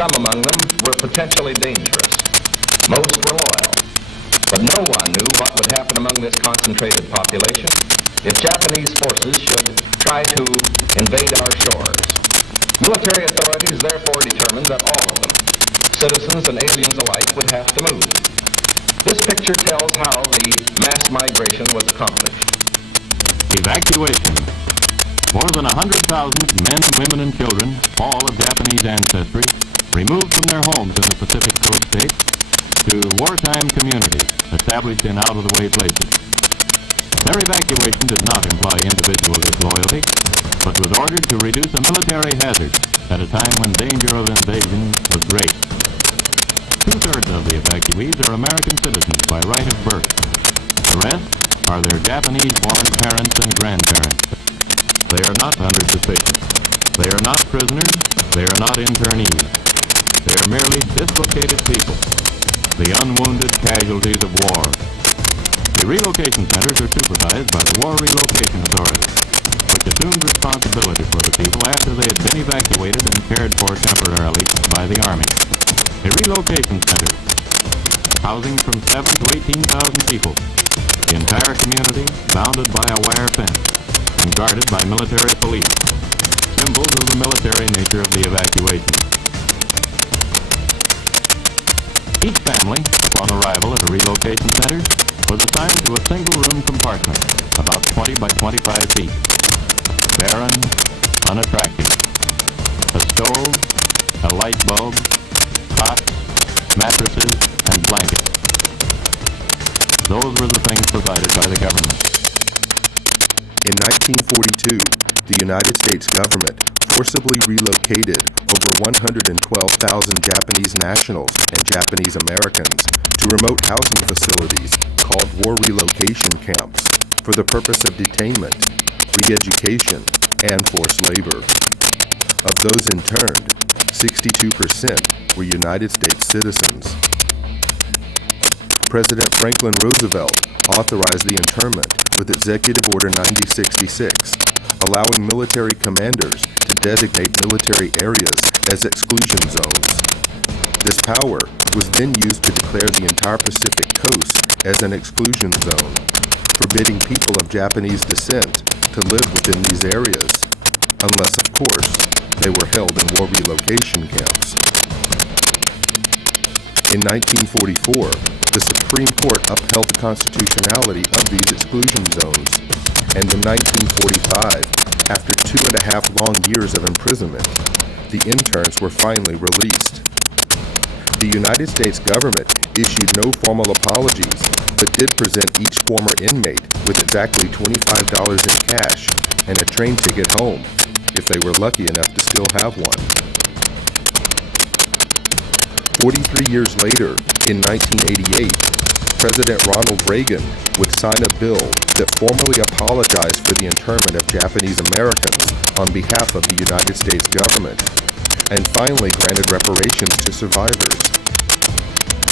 some among them were potentially dangerous. Most were loyal. But no one knew what would happen among this concentrated population if Japanese forces should try to invade our shores. Military authorities therefore determined that all of them, citizens and aliens alike, would have to move. This picture tells how the mass migration was accomplished. Evacuation. More than 100,000 men, women, and children, all of Japanese ancestry, removed from their homes in the Pacific Coast states to wartime communities established in out-of-the-way places. Their evacuation did not imply individual disloyalty, but was ordered to reduce a military hazard at a time when danger of invasion was great. Two-thirds of the evacuees are American citizens by right of birth. The rest are their Japanese-born parents and grandparents. They are not under suspicion. They are not prisoners. They are not internees. They are merely dislocated people, the unwounded casualties of war. The relocation centers are supervised by the War Relocation Authority, which assumed responsibility for the people after they had been evacuated and cared for temporarily by the Army. A relocation center, housing from 7,000 to 18,000 people, the entire community bounded by a wire fence and guarded by military police, symbols of the military nature of the evacuation. Each family, upon arrival at a relocation center, was assigned to a single-room compartment, about 20 by 25 feet. Barren, unattractive. A stove, a light bulb, cots, mattresses, and blankets. Those were the things provided by the government. In 1942, the United States government forcibly relocated over 112,000 Japanese nationals and Japanese Americans to remote housing facilities called war relocation camps for the purpose of detainment, re-education, and forced labor. Of those interned, 62% were United States citizens. President Franklin Roosevelt authorized the internment with Executive Order 9066, allowing military commanders to designate military areas as exclusion zones. This power was then used to declare the entire Pacific coast as an exclusion zone, forbidding people of Japanese descent to live within these areas, unless, of course, they were held in war relocation camps. In 1944, the Supreme Court upheld the constitutionality of these exclusion zones, and in 1945, after 2.5 long years of imprisonment, the interns were finally released. The United States government issued no formal apologies, but did present each former inmate with exactly $25 in cash and a train ticket home, if they were lucky enough to still have one. 43 years later, in 1988, President Ronald Reagan would sign a bill that formally apologized for the internment of Japanese Americans on behalf of the United States government, and finally granted reparations to survivors.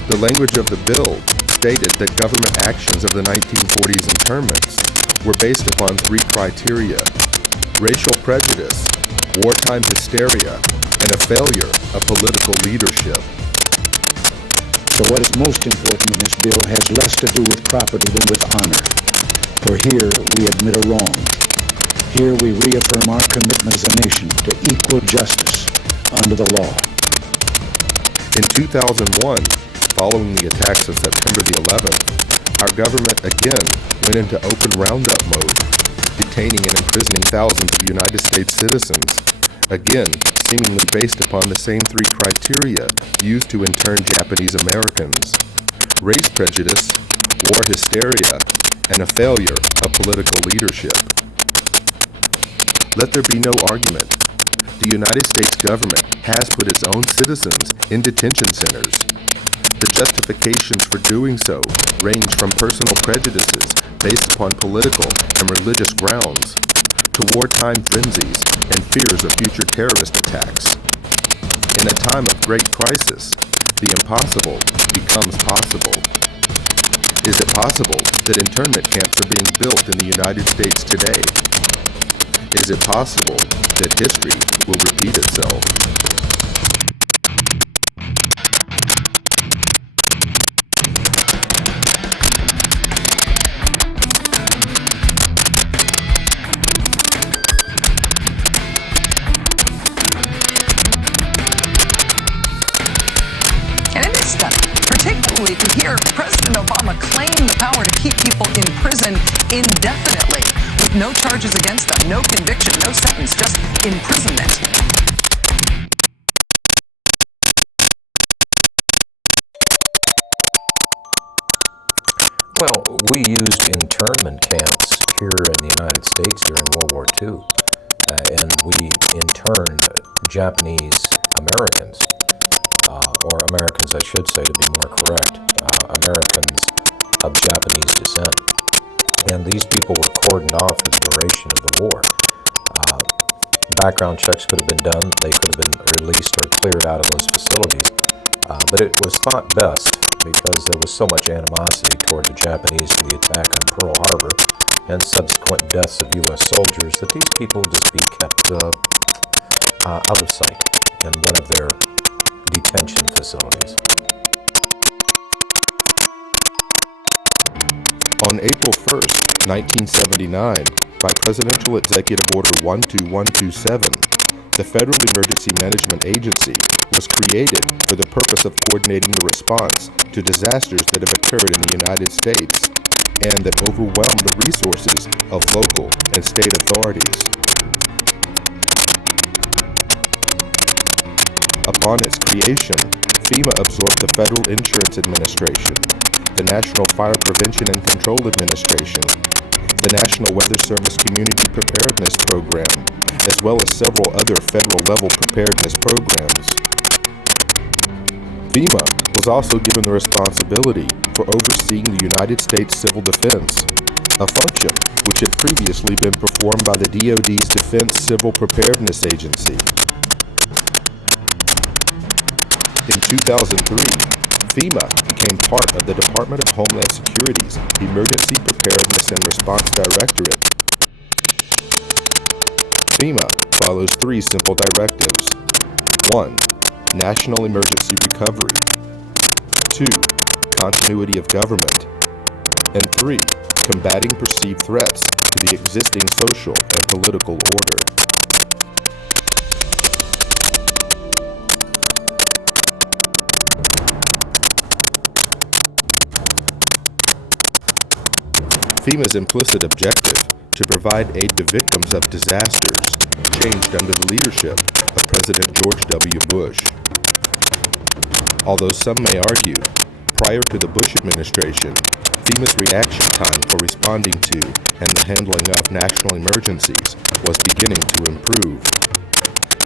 The language of the bill stated that government actions of the 1940s internments were based upon 3 criteria: racial prejudice, wartime hysteria, and a failure of political leadership. So what is most important in this bill has less to do with property than with honor. For here we admit a wrong. Here we reaffirm our commitment as a nation to equal justice under the law. In 2001, following the attacks of September the 11th, our government again went into open roundup mode, detaining and imprisoning thousands of United States citizens, again seemingly based upon the same 3 criteria used to intern Japanese Americans: race prejudice, war hysteria, and a failure of political leadership. Let there be no argument. The United States government has put its own citizens in detention centers. The justifications for doing so range from personal prejudices based upon political and religious grounds to wartime frenzies and fears of future terrorist attacks. In a time of great crisis, the impossible becomes possible. Is it possible that internment camps are being built in the United States today? Is it possible that history will repeat itself? Here, President Obama claimed the power to keep people in prison indefinitely, with no charges against them, no conviction, no sentence, just imprisonment. Well, we used internment camps here in the United States during World War II, and we interned Japanese Americans, or Americans, I should say, to be more correct, Americans of Japanese descent. And these people were cordoned off for the duration of the war. Background checks could have been done, they could have been released or cleared out of those facilities, but it was thought best, because there was so much animosity toward the Japanese for the attack on Pearl Harbor and subsequent deaths of U.S. soldiers, that these people would just be kept out of sight in one of their detention facilities. On April 1st, 1979, by Presidential Executive Order 12127, the Federal Emergency Management Agency was created for the purpose of coordinating the response to disasters that have occurred in the United States and that overwhelm the resources of local and state authorities. Upon its creation, FEMA absorbed the Federal Insurance Administration, the National Fire Prevention and Control Administration, the National Weather Service Community Preparedness Program, as well as several other federal-level preparedness programs. FEMA was also given the responsibility for overseeing the United States Civil Defense, a function which had previously been performed by the DoD's Defense Civil Preparedness Agency. In 2003, FEMA became part of the Department of Homeland Security's Emergency Preparedness and Response Directorate. FEMA follows three simple directives. 1. National emergency recovery. 2. Continuity of government. And 3. Combating perceived threats to the existing social and political order. FEMA's implicit objective to provide aid to victims of disasters changed under the leadership of President George W. Bush. Although some may argue, prior to the Bush administration, FEMA's reaction time for responding to and the handling of national emergencies was beginning to improve.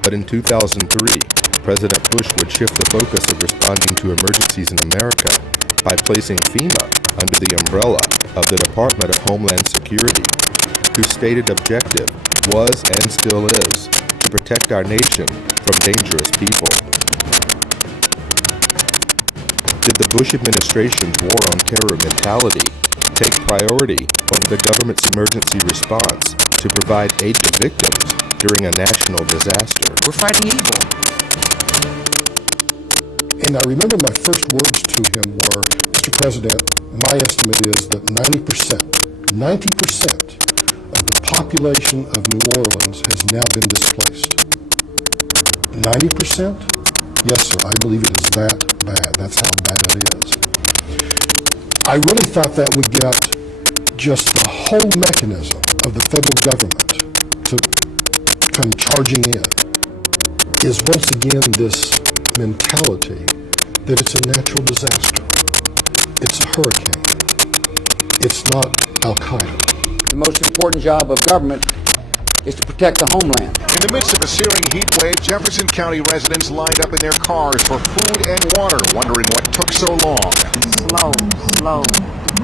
But in 2003, President Bush would shift the focus of responding to emergencies in America by placing FEMA under the umbrella of the Department of Homeland Security, whose stated objective was and still is to protect our nation from dangerous people. Did the Bush administration's war on terror mentality take priority over the government's emergency response to provide aid to victims during a national disaster? We're fighting evil. And I remember my first words to him were, Mr. President, my estimate is that 90% of the population of New Orleans has now been displaced. 90%? Yes, sir, I believe it is that bad. That's how bad it is. I really thought that would get just the whole mechanism of the federal government to come charging in is once again this mentality that it's a natural disaster. It's a hurricane. It's not Al-Qaeda. The most important job of government is to protect the homeland. In the midst of a searing heat wave, Jefferson County residents lined up in their cars for food and water, wondering what took so long. Slow.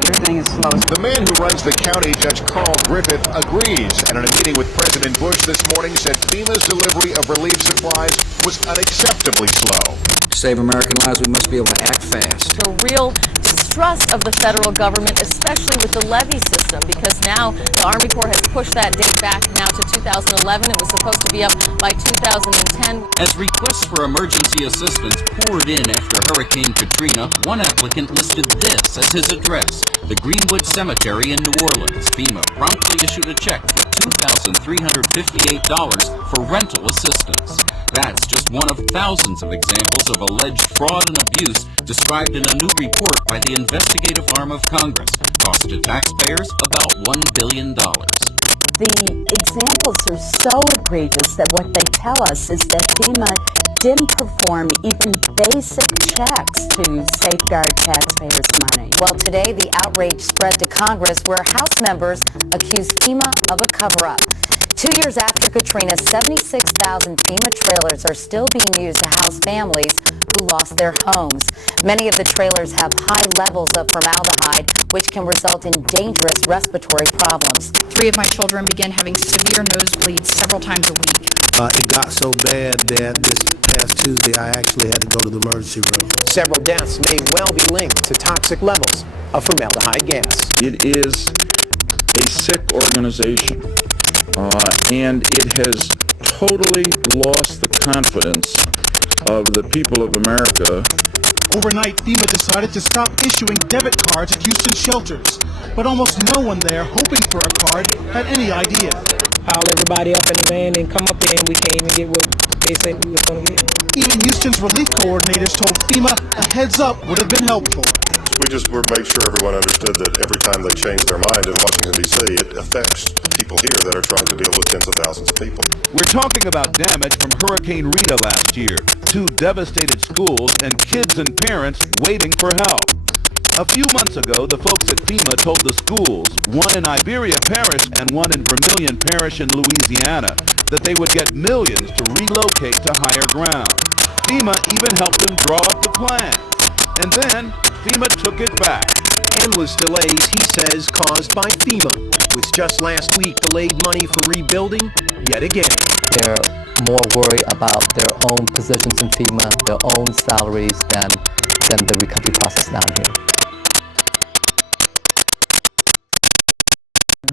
Everything is slow. The man who runs the county, Judge Carl Griffith, agrees, and in a meeting with President Bush this morning said FEMA's delivery of relief supplies was unacceptably slow. To save American lives, we must be able to act fast. A real distrust of the federal government, especially with the levy system, because now the Army Corps has pushed that date back now to 2011. It was supposed to be up by 2010. As requests for emergency assistance poured in after Hurricane Katrina, one applicant listed this as his address, the Greenwood Cemetery in New Orleans. FEMA promptly issued a check for $2,358 for rental assistance. That's just one of thousands of examples of alleged fraud and abuse described in a new report by the investigative arm of Congress. Cost to taxpayers about $1 billion. The examples are so egregious that what they tell us is that FEMA didn't perform even basic checks to safeguard taxpayers' money. Well, today the outrage spread to Congress where House members accused FEMA of a cover-up. 2 years after Katrina, 76,000 FEMA trailers are still being used to house families who lost their homes. Many of the trailers have high levels of formaldehyde, which can result in dangerous respiratory problems. 3 of my children began having severe nosebleeds several times a week. It got so bad that this past Tuesday I actually had to go to the emergency room. Several deaths may well be linked to toxic levels of formaldehyde gas. It is a sick organization, and it has totally lost the confidence of the people of America. Overnight, FEMA decided to stop issuing debit cards at Houston shelters, but almost no one there hoping for a card had any idea. Pile everybody up in the van and come up there, and we can't even get what they said we was going to get. Even Houston's relief coordinators told FEMA a heads up would have been helpful. We just made sure everyone understood that every time they change their mind in Washington, D.C., it affects people here that are trying to deal with tens of thousands of people. We're talking about damage from Hurricane Rita last year, 2 devastated schools, and kids and parents waiting for help. A few months ago, the folks at FEMA told the schools, one in Iberia Parish and one in Vermilion Parish in Louisiana, that they would get millions to relocate to higher ground. FEMA even helped them draw up the plan. And then FEMA took it back. Endless delays, he says, caused by FEMA, which just last week delayed money for rebuilding yet again. They're more worried about their own positions in FEMA, their own salaries, than the recovery process down here.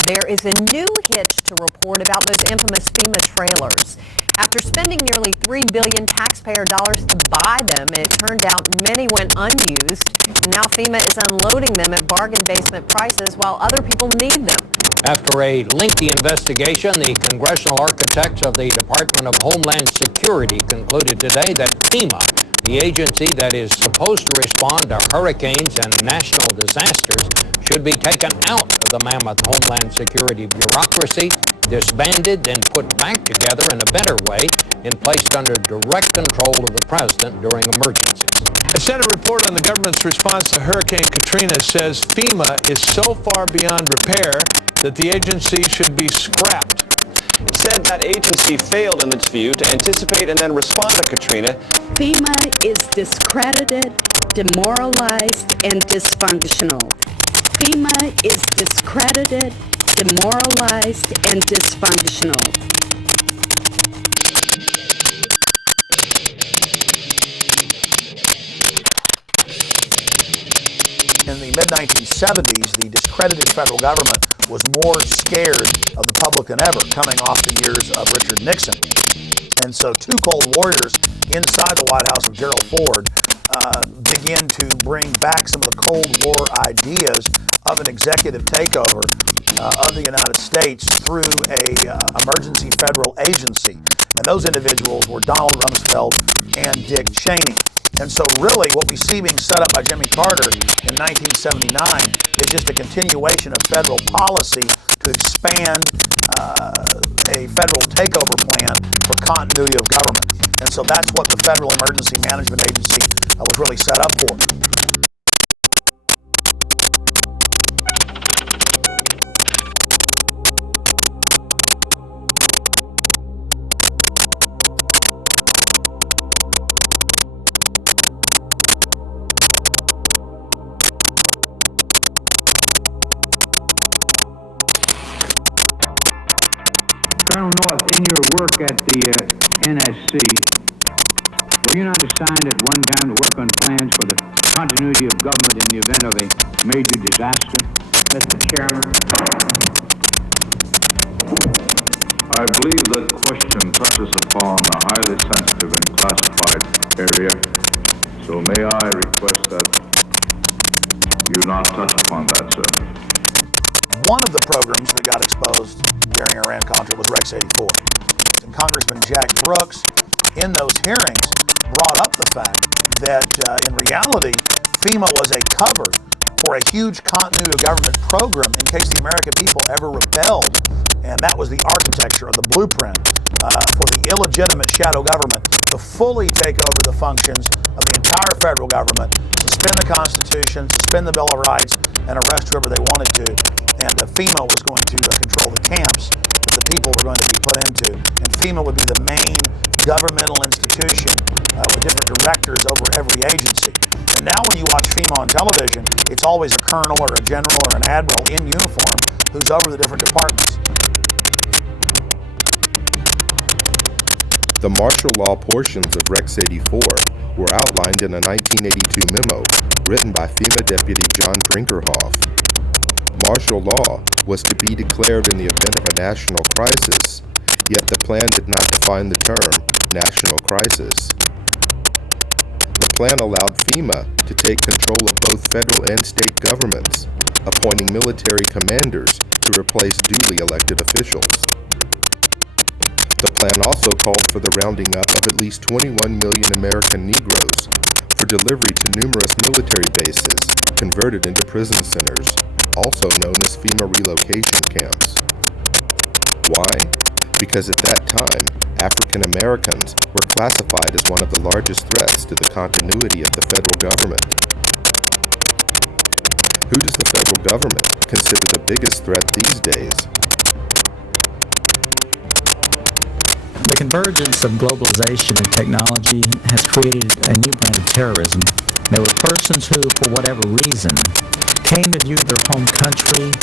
There is a new hitch to report about those infamous FEMA trailers. After spending nearly $3 billion taxpayer dollars to buy them, it turned out many went unused. Now FEMA is unloading them at bargain basement prices while other people need them. After a lengthy investigation, the congressional architects of the Department of Homeland Security concluded today that FEMA, the agency that is supposed to respond to hurricanes and national disasters, should be taken out of the mammoth Homeland Security bureaucracy, disbanded, and put back together in a better way and placed under direct control of the president during emergencies. A Senate report on the government's response to Hurricane Katrina says FEMA is so far beyond repair that the agency should be scrapped. It said that agency failed, in its view, to anticipate and then respond to Katrina. FEMA is discredited, demoralized, and dysfunctional. FEMA is discredited, demoralized, and dysfunctional. In the mid-1970s, the discredited federal government was more scared of the public than ever, coming off the years of Richard Nixon. And so 2 cold warriors inside the White House of Gerald Ford begin to bring back some of the Cold War ideas of an executive takeover of the United States through a emergency federal agency. And those individuals were Donald Rumsfeld and Dick Cheney. And so really what we see being set up by Jimmy Carter in 1979 is just a continuation of federal policy to expand a federal takeover plan for continuity of government. And so that's what the Federal Emergency Management Agency was really set up for. Colonel North, in your work at the NSC, were you not assigned at one time to work on plans for the continuity of government in the event of a major disaster? Mr. Chairman. I believe the question touches upon a highly sensitive and classified area, so may I request that you not touch upon that, sir. One of the programs that got exposed during Iran-Contra was Rex 84. And Congressman Jack Brooks in those hearings brought up the fact that in reality, FEMA was a cover for a huge continuity of government program in case the American people ever rebelled. And that was the architecture of the blueprint for the illegitimate shadow government to fully take over the functions of the entire federal government, suspend the Constitution, suspend the Bill of Rights, and arrest whoever they wanted to. And FEMA was going to control the camps that the people were going to be put into. And FEMA would be the main governmental institution with different directors over every agency. And now when you watch FEMA on television, it's always a colonel or a general or an admiral in uniform who's over the different departments. The martial law portions of Rex 84 were outlined in a 1982 memo written by FEMA Deputy John Brinkerhoff. Martial law was to be declared in the event of a national crisis, yet the plan did not define the term national crisis. The plan allowed FEMA to take control of both federal and state governments, appointing military commanders to replace duly elected officials. The plan also called for the rounding up of at least 21 million American Negroes for delivery to numerous military bases converted into prison centers, also known as FEMA relocation camps. Why? Because at that time, African Americans were classified as one of the largest threats to the continuity of the federal government. Who does the federal government consider the biggest threat these days? The convergence of globalization and technology has created a new brand of terrorism. There were persons who, for whatever reason, came to view their home country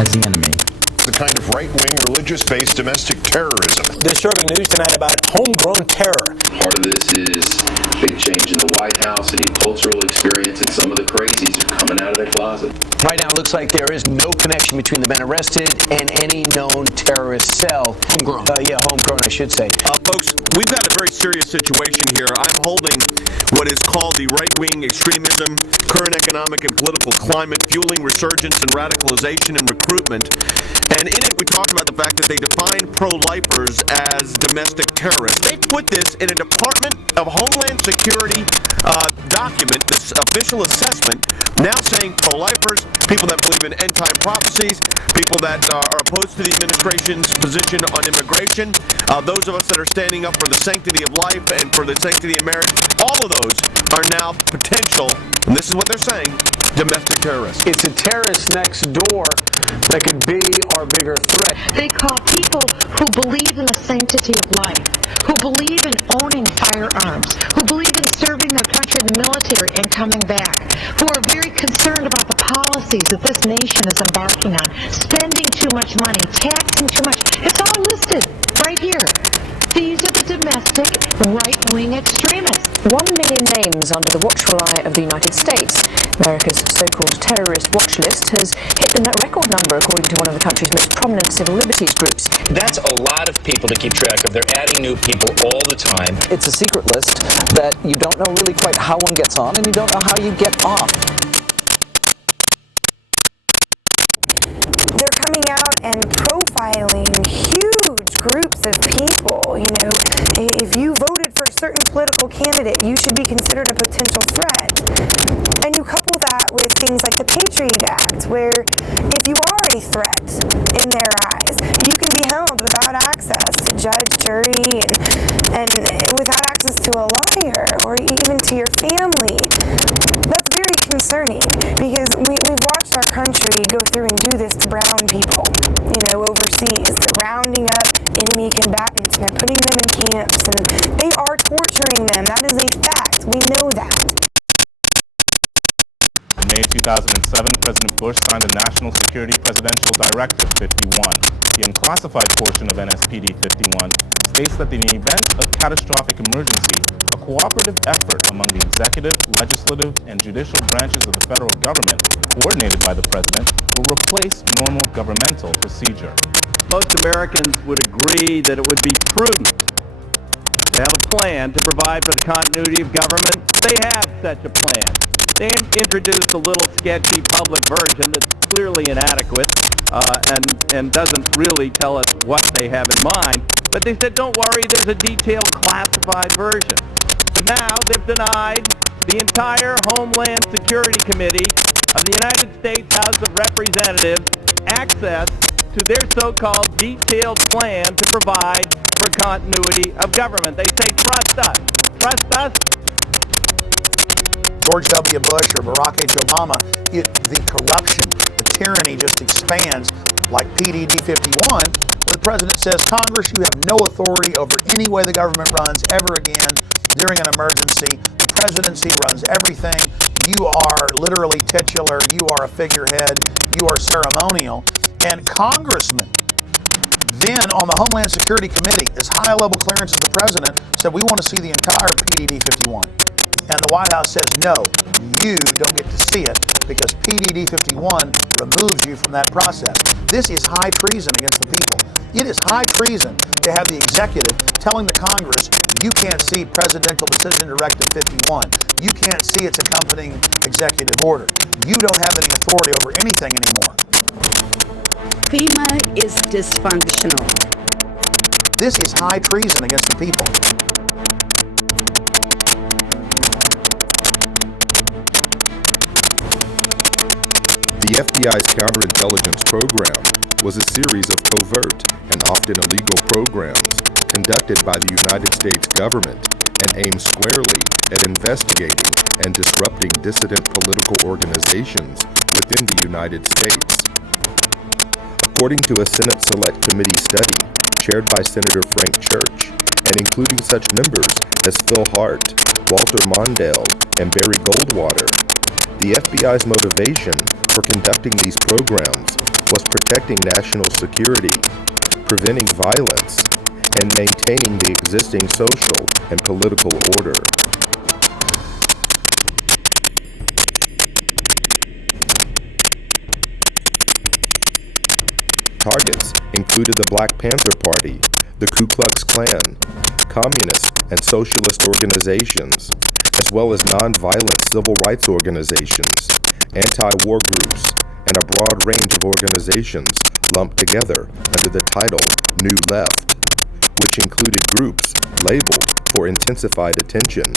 as the enemy. The kind of right-wing, religious-based domestic terrorism. Disturbing news tonight about homegrown terror. Part of this is big change in the White House, a new cultural experience, and some of the crazies are coming out of their closet. Right now, it looks like there is no connection between the men arrested and any known terrorist cell. Homegrown. Homegrown, I should say. Folks, we've got a very serious situation here. I'm holding what is called the right-wing extremism, current economic and political climate, fueling resurgence and radicalization and recruitment. And in it, we talk about the fact that they define pro-lifers as domestic terrorists. They put this in a Department of Homeland Security document, this official assessment, now saying pro-lifers, people that believe in end-time prophecies, people that are opposed to the administration's position on immigration, those of us that are standing up for the sanctity of life and for the sanctity of marriage, all of those are now potential, and this is what they're saying, domestic terrorists. It's a terrorist next door that could be our bigger threat. They call people who believe in the sanctity of life, who believe in owning firearms, who believe in serving their country in the military and coming back, who are very concerned about the policies that this nation is embarking on, spending too much money, taxing too much. It's all listed right here. These are the domestic right-wing extremists. 1 million names under the watchful eye of the United States. America's so-called terrorist watch list has hit the record number according to one of the country's most prominent civil liberties groups. That's a lot of people to keep track of. They're adding new people all the time. It's a secret list that you don't know really quite how one gets on and you don't know how you get off. They're coming out and profiling huge groups of people. You know, if you voted for a certain political candidate, you should be considered a potential threat. And you couple that with things like the Patriot Act, where if you are a threat in their eyes, you can be held without access to judge, jury, and without access to a lawyer or even to your family. That's very concerning because we've watched our country go through and do this to brown people, you know, overseas. They're rounding up enemy combatants and they're putting them in camps and they are torturing them. That is a fact. We know that. In May 2007, President Bush signed the National Security Presidential Directive 51. The unclassified portion of NSPD 51 states that in the event of catastrophic emergency, a cooperative effort among the executive, legislative, and judicial branches of the federal government, coordinated by the President, will replace normal governmental procedure. Most Americans would agree that it would be prudent to have a plan to provide for the continuity of government. They have such a plan. They introduced a little sketchy public version that's clearly inadequate and doesn't really tell us what they have in mind. But they said, don't worry, there's a detailed classified version. Now they've denied the entire Homeland Security Committee of the United States House of Representatives access to their so-called detailed plan to provide for continuity of government. They say, trust us. Trust us. George W. Bush or Barack H. Obama, the corruption, the tyranny just expands like PDD 51, where the president says, Congress, you have no authority over any way the government runs ever again during an emergency. The presidency runs everything. You are literally titular. You are a figurehead. You are ceremonial. And congressmen then on the Homeland Security Committee, as high a level clearance as the president, said, we want to see the entire PDD 51. And the White House says, no, you don't get to see it because PDD 51 removes you from that process. This is high treason against the people. It is high treason to have the executive telling the Congress, you can't see Presidential Decision Directive 51. You can't see its accompanying executive order. You don't have any authority over anything anymore. FEMA is dysfunctional. This is high treason against the people. The FBI's counterintelligence program was a series of covert and often illegal programs conducted by the United States government and aimed squarely at investigating and disrupting dissident political organizations within the United States. According to a Senate Select Committee study chaired by Senator Frank Church, and including such members as Phil Hart, Walter Mondale, and Barry Goldwater, the FBI's motivation for conducting these programs was protecting national security, preventing violence, and maintaining the existing social and political order. Targets included the Black Panther Party, the Ku Klux Klan, communist and socialist organizations, as well as nonviolent civil rights organizations, anti-war groups, and a broad range of organizations lumped together under the title New Left, which included groups labeled for intensified attention,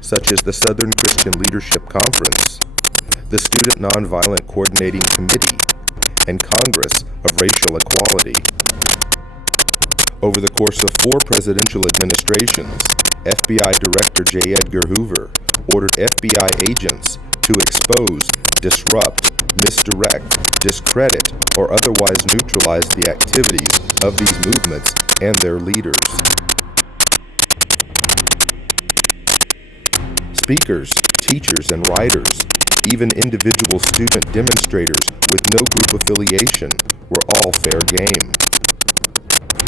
such as the Southern Christian Leadership Conference, the Student Nonviolent Coordinating Committee, and Congress of Racial Equality. Over the course of 4 presidential administrations, FBI Director J. Edgar Hoover ordered FBI agents to expose, disrupt, misdirect, discredit, or otherwise neutralize the activities of these movements and their leaders. Speakers, teachers, and writers, even individual student demonstrators with no group affiliation, were all fair game.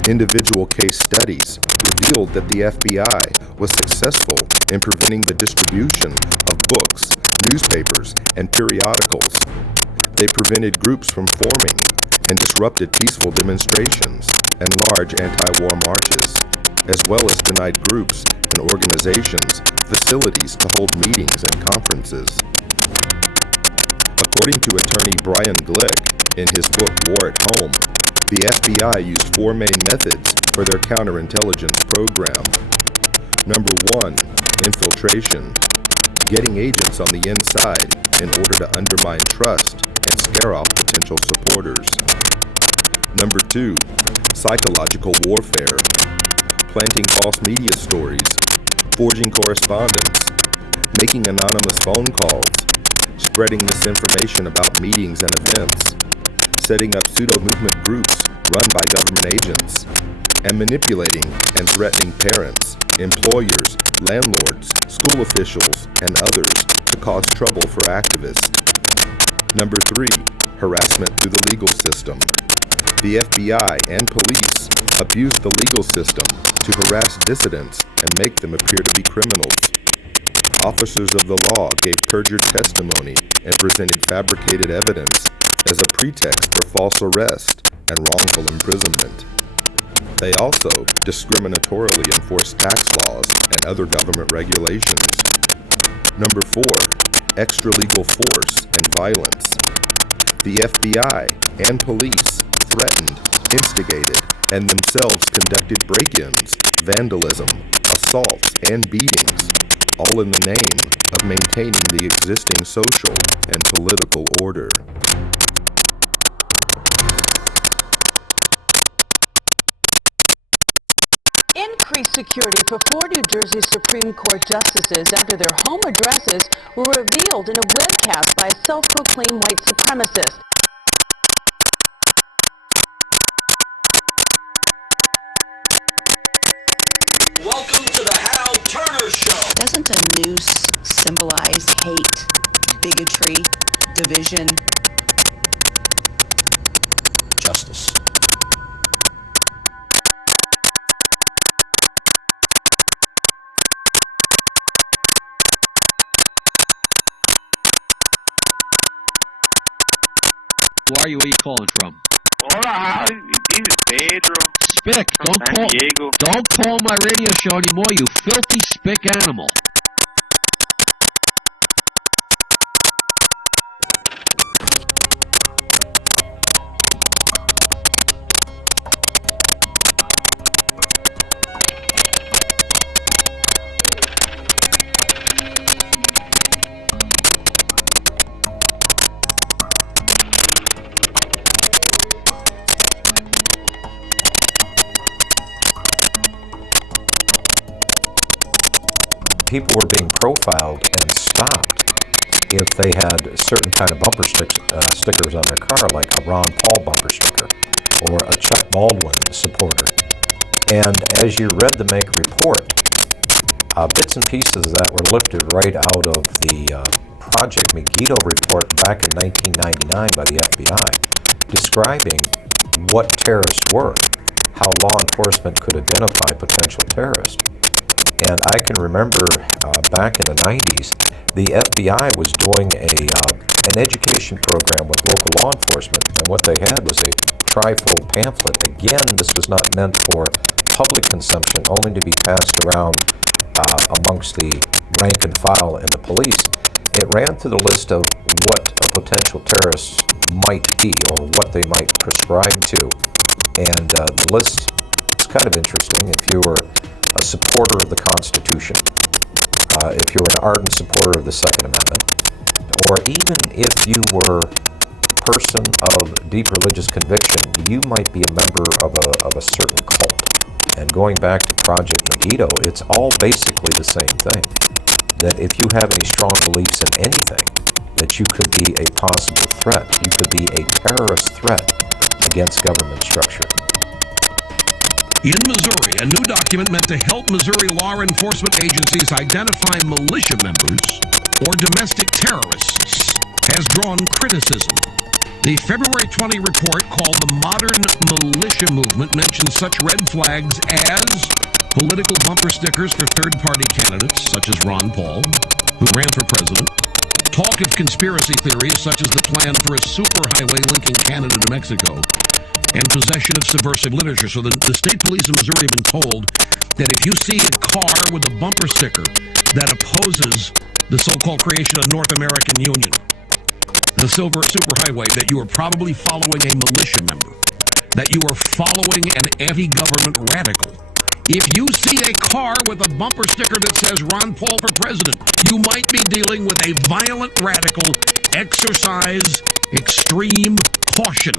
Individual case studies revealed that the FBI was successful in preventing the distribution of books, newspapers, and periodicals. They prevented groups from forming and disrupted peaceful demonstrations and large anti-war marches, as well as denied groups and organizations facilities to hold meetings and conferences. According to attorney Brian Glick in his book War at Home, the FBI used 4 main methods for their counterintelligence program. Number 1, infiltration, getting agents on the inside in order to undermine trust and scare off potential supporters. Number 2, psychological warfare, planting false media stories, forging correspondence, making anonymous phone calls, spreading misinformation about meetings and events, setting up pseudo-movement groups run by government agents, and manipulating and threatening parents, employers, landlords, school officials, and others to cause trouble for activists. Number 3, harassment through the legal system. The FBI and police abused the legal system to harass dissidents and make them appear to be criminals. Officers of the law gave perjured testimony and presented fabricated evidence as a pretext for false arrest and wrongful imprisonment. They also discriminatorily enforced tax laws and other government regulations. Number 4, extralegal force and violence. The FBI and police threatened, instigated and themselves conducted break-ins, vandalism, assaults, and beatings, all in the name of maintaining the existing social and political order. Increased security for 4 New Jersey Supreme Court justices after their home addresses were revealed in a webcast by a self-proclaimed white supremacist. Welcome to the Hal Turner Show. Doesn't a noose symbolize hate, bigotry, division? Justice. Who are you? Where are you calling from? Hola, this is Pedro. Spick, don't call my radio show anymore, you filthy spick animal. People were being profiled and stopped if they had certain kind of bumper stickers on their car, like a Ron Paul bumper sticker or a Chuck Baldwin supporter. And as you read the Make report, bits and pieces that were lifted right out of the Project Megiddo report back in 1999 by the FBI, describing what terrorists were, how law enforcement could identify potential terrorists. And I can remember back in the 90s, the FBI was doing an education program with local law enforcement, and what they had was a trifold pamphlet. Again, this was not meant for public consumption, only to be passed around amongst the rank and file and the police. It ran through the list of what a potential terrorist might be or what they might prescribe to. And the list is kind of interesting. If you were a supporter of the Constitution, if you're an ardent supporter of the Second Amendment, or even if you were a person of deep religious conviction, you might be a member of a certain cult. And going back to Project Megiddo, it's all basically the same thing. That if you have any strong beliefs in anything, that you could be a possible threat. You could be a terrorist threat against government structure. In Missouri, a new document meant to help Missouri law enforcement agencies identify militia members or domestic terrorists has drawn criticism. The February 20 report called the Modern Militia Movement mentions such red flags as political bumper stickers for third-party candidates, such as Ron Paul, who ran for president, talk of conspiracy theories such as the plan for a superhighway linking Canada to Mexico, and possession of subversive literature. So the state police in Missouri have been told that if you see a car with a bumper sticker that opposes the so-called creation of North American Union, the superhighway, that you are probably following a militia member, that you are following an anti-government radical. If you see a car with a bumper sticker that says Ron Paul for president, you might be dealing with a violent radical. Exercise extreme caution.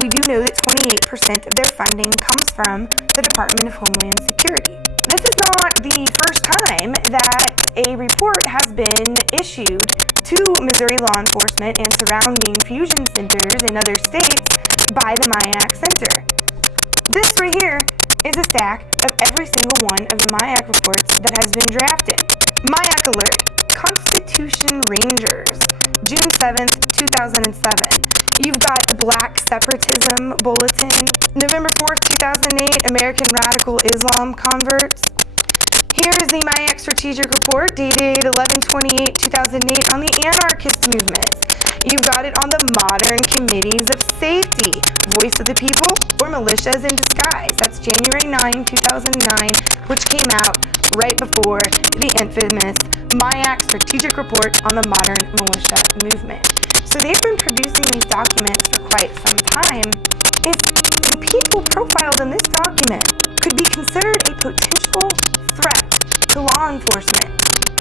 We do know that 28% of their funding comes from the Department of Homeland Security. This is not the first time that a report has been issued to Missouri law enforcement and surrounding fusion centers in other states by the MIAC Center. This right here is a stack of every single one of the MIAC reports that has been drafted. MIAC Alert, Constitution Rangers, June 7th, 2007. You've got the Black Separatism Bulletin, November 4th, 2008, American radical Islam converts. Here is the MIAC strategic report dated 11/28/2008 on the anarchist movement. You've got it on the modern committees of safety, voice of the people, or militias in disguise. That's January 9, 2009, which came out right before the infamous MIAC strategic report on the modern militia movement. So they've been producing these documents for quite some time. If the people profiled in this document could be considered a potential threat to law enforcement,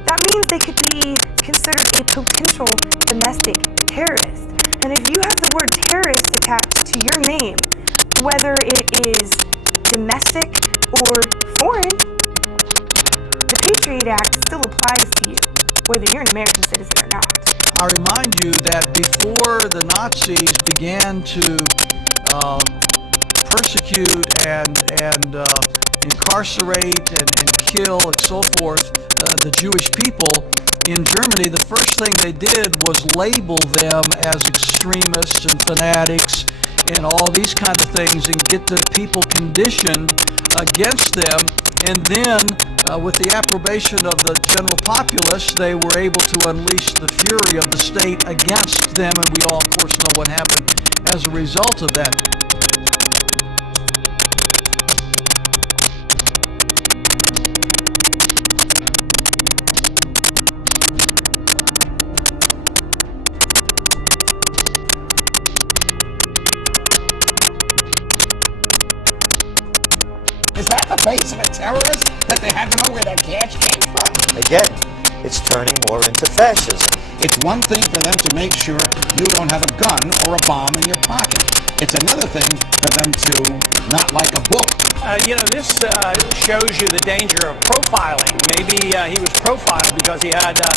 that means they could be considered a potential domestic terrorist. And if you have the word terrorist attached to your name, whether it is domestic or foreign, the Patriot Act still applies to you, whether you're an American citizen or not. I remind you that before the Nazis began to persecute and incarcerate and kill and so forth the Jewish people in Germany, the first thing they did was label them as extremists and fanatics and all these kind of things and get the people conditioned against them. And then with the approbation of the general populace, they were able to unleash the fury of the state against them, and we all of course know what happened as a result of that. Is that the face of a terrorist that they had to know where that cash came from? Again, it's turning more into fascism. It's one thing for them to make sure you don't have a gun or a bomb in your pocket. It's another thing for them to not like a book. This shows you the danger of profiling. Maybe he was profiled because he had a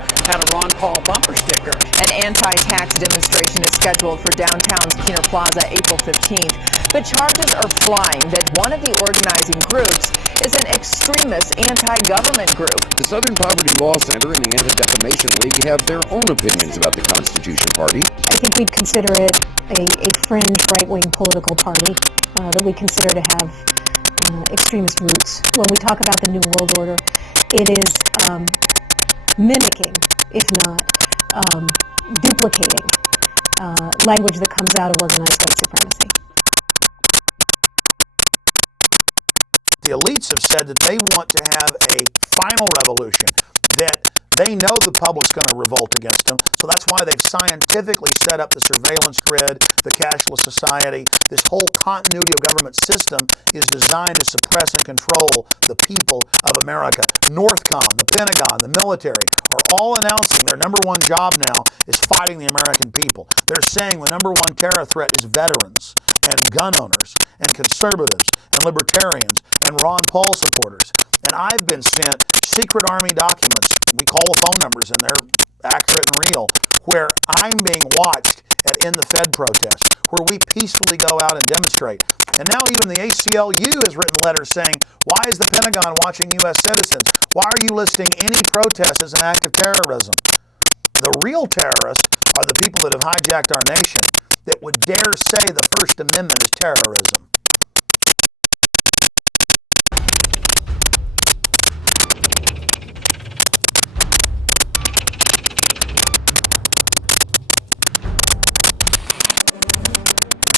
Ron Paul bumper sticker. An anti-tax demonstration is scheduled for downtown's Keener Plaza April 15th. But charges are flying that one of the organizing groups is an extremist anti-government group. The Southern Poverty Law Center and the Anti-Defamation League have their own opinions about the Constitution Party. I think we'd consider it a fringe right-wing political party that we consider to have extremist roots. When we talk about the New World Order, it is mimicking, if not duplicating, language that comes out of organized white supremacy. The elites have said that they want to have a final revolution, that they know the public's going to revolt against them, so that's why they've scientifically set up the surveillance grid, the cashless society. This whole continuity of government system is designed to suppress and control the people of America. Northcom, the Pentagon, the military are all announcing their number one job now is fighting the American people. They're saying the number one terror threat is veterans and gun owners and conservatives and libertarians and Ron Paul supporters. And I've been sent secret army documents, we call the phone numbers and they're accurate and real, where I'm being watched at In the Fed protests, where we peacefully go out and demonstrate. And now even the ACLU has written letters saying, why is the Pentagon watching U.S. citizens? Why are you listing any protests as an act of terrorism? The real terrorists are the people that have hijacked our nation that would dare say the First Amendment is terrorism.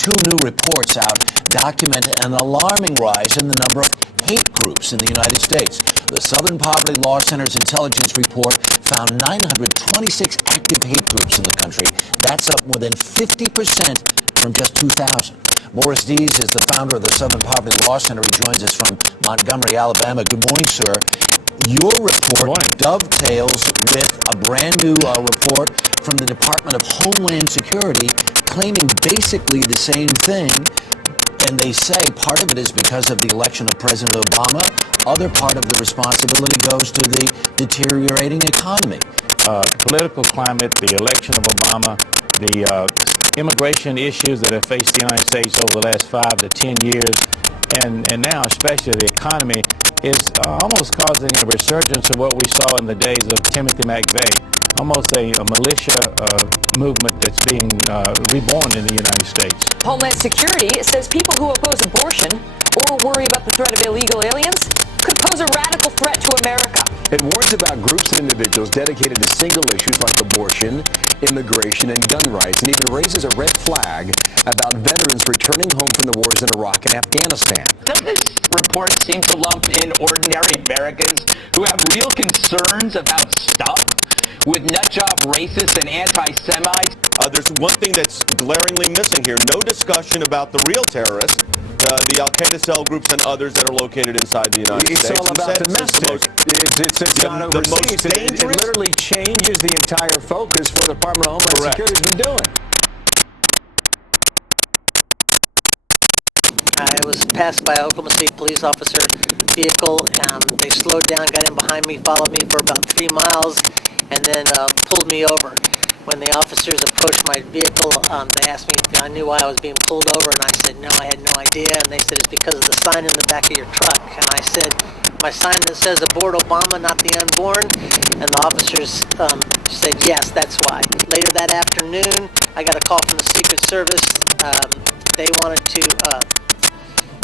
Two new reports out document an alarming rise in the number of hate groups in the United States. The Southern Poverty Law Center's intelligence report found 926 active hate groups in the country. That's up more than 50% from just 2000. Morris Dees is the founder of the Southern Poverty Law Center. He joins us from Montgomery, Alabama. Good morning, sir. Your report dovetails with a brand new report from the Department of Homeland Security claiming basically the same thing. And they say part of it is because of the election of President Obama. Other part of the responsibility goes to the deteriorating economy. Political climate, the election of Obama, the immigration issues that have faced the United States over the last 5 to 10 years, and now especially the economy is almost causing a resurgence of what we saw in the days of Timothy McVeigh. Almost a militia movement that's being reborn in the United States. Homeland Security says people who oppose abortion or more worry about the threat of illegal aliens could pose a radical threat to America. It warns about groups and individuals dedicated to single issues like abortion, immigration, and gun rights, and even raises a red flag about veterans returning home from the wars in Iraq and Afghanistan. Does this report seem to lump in ordinary Americans who have real concerns about stuff with nutjob racists and anti-Semites? There's one thing that's glaringly missing here. No discussion about the real terrorists, the Al-Qaeda cell groups and others that are located inside the United States. It's all about domestic. It's not overseas. It literally changes the entire focus for the Department of Homeland Security has been doing. I was passed by an Oklahoma State police officer vehicle. They slowed down, got in behind me, followed me for about 3 miles, and then pulled me over. When the officers approached my vehicle, they asked me if I knew why I was being pulled over, and I said no, I had no idea. And they said it's because of the sign in the back of your truck. And I said, my sign that says abort Obama, not the unborn. And the officers said yes, that's why. Later that afternoon, I got a call from the Secret Service. They wanted to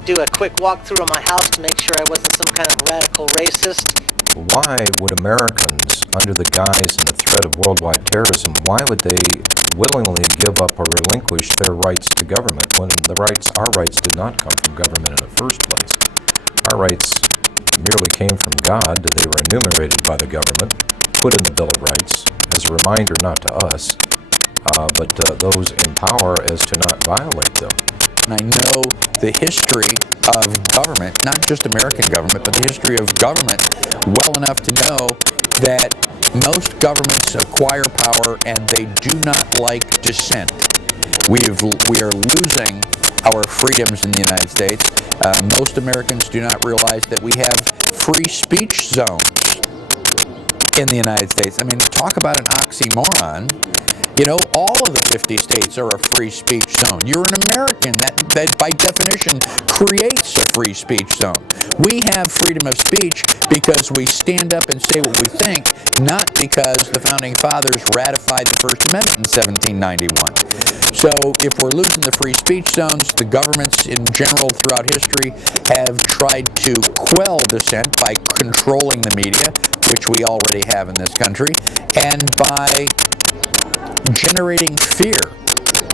do a quick walkthrough of my house to make sure I wasn't some kind of radical racist. Why would Americans, under the guise and the threat of worldwide terrorism, why would they willingly give up or relinquish their rights to government when our rights did not come from government in the first place? Our rights merely came from God. They were enumerated by the government, put in the Bill of Rights as a reminder not to us, but those in power as to not violate them. And I know the history of government, not just American government, but the history of government well enough to know that most governments acquire power and they do not like dissent. We are losing our freedoms in the United States. Most Americans do not realize that we have free speech zones in the United States. I mean, talk about an oxymoron. You know, all of the 50 states are a free speech zone. You're an American. That by definition creates a free speech zone. We have freedom of speech because we stand up and say what we think, not because the Founding Fathers ratified the First Amendment in 1791. So if we're losing the free speech zones, the governments in general throughout history have tried to quell dissent by controlling the media, which we already have in this country, and by generating fear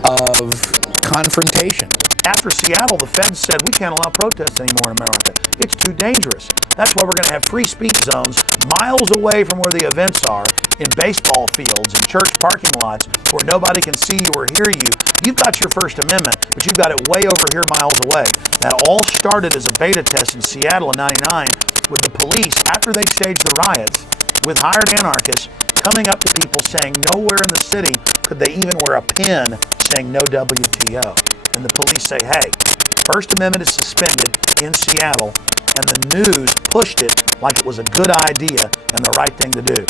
of confrontation. After Seattle, the feds said we can't allow protests anymore in America. It's too dangerous. That's why we're going to have free speech zones miles away from where the events are, in baseball fields, in church parking lots, where nobody can see you or hear you. You've got your First Amendment, but you've got it way over here miles away. That all started as a beta test in Seattle in '99 with the police, after they staged the riots, with hired anarchists, coming up to people saying nowhere in the city could they even wear a pin saying no WTO. And the police say, hey, First Amendment is suspended in Seattle, and the news pushed it like it was a good idea and the right thing to do.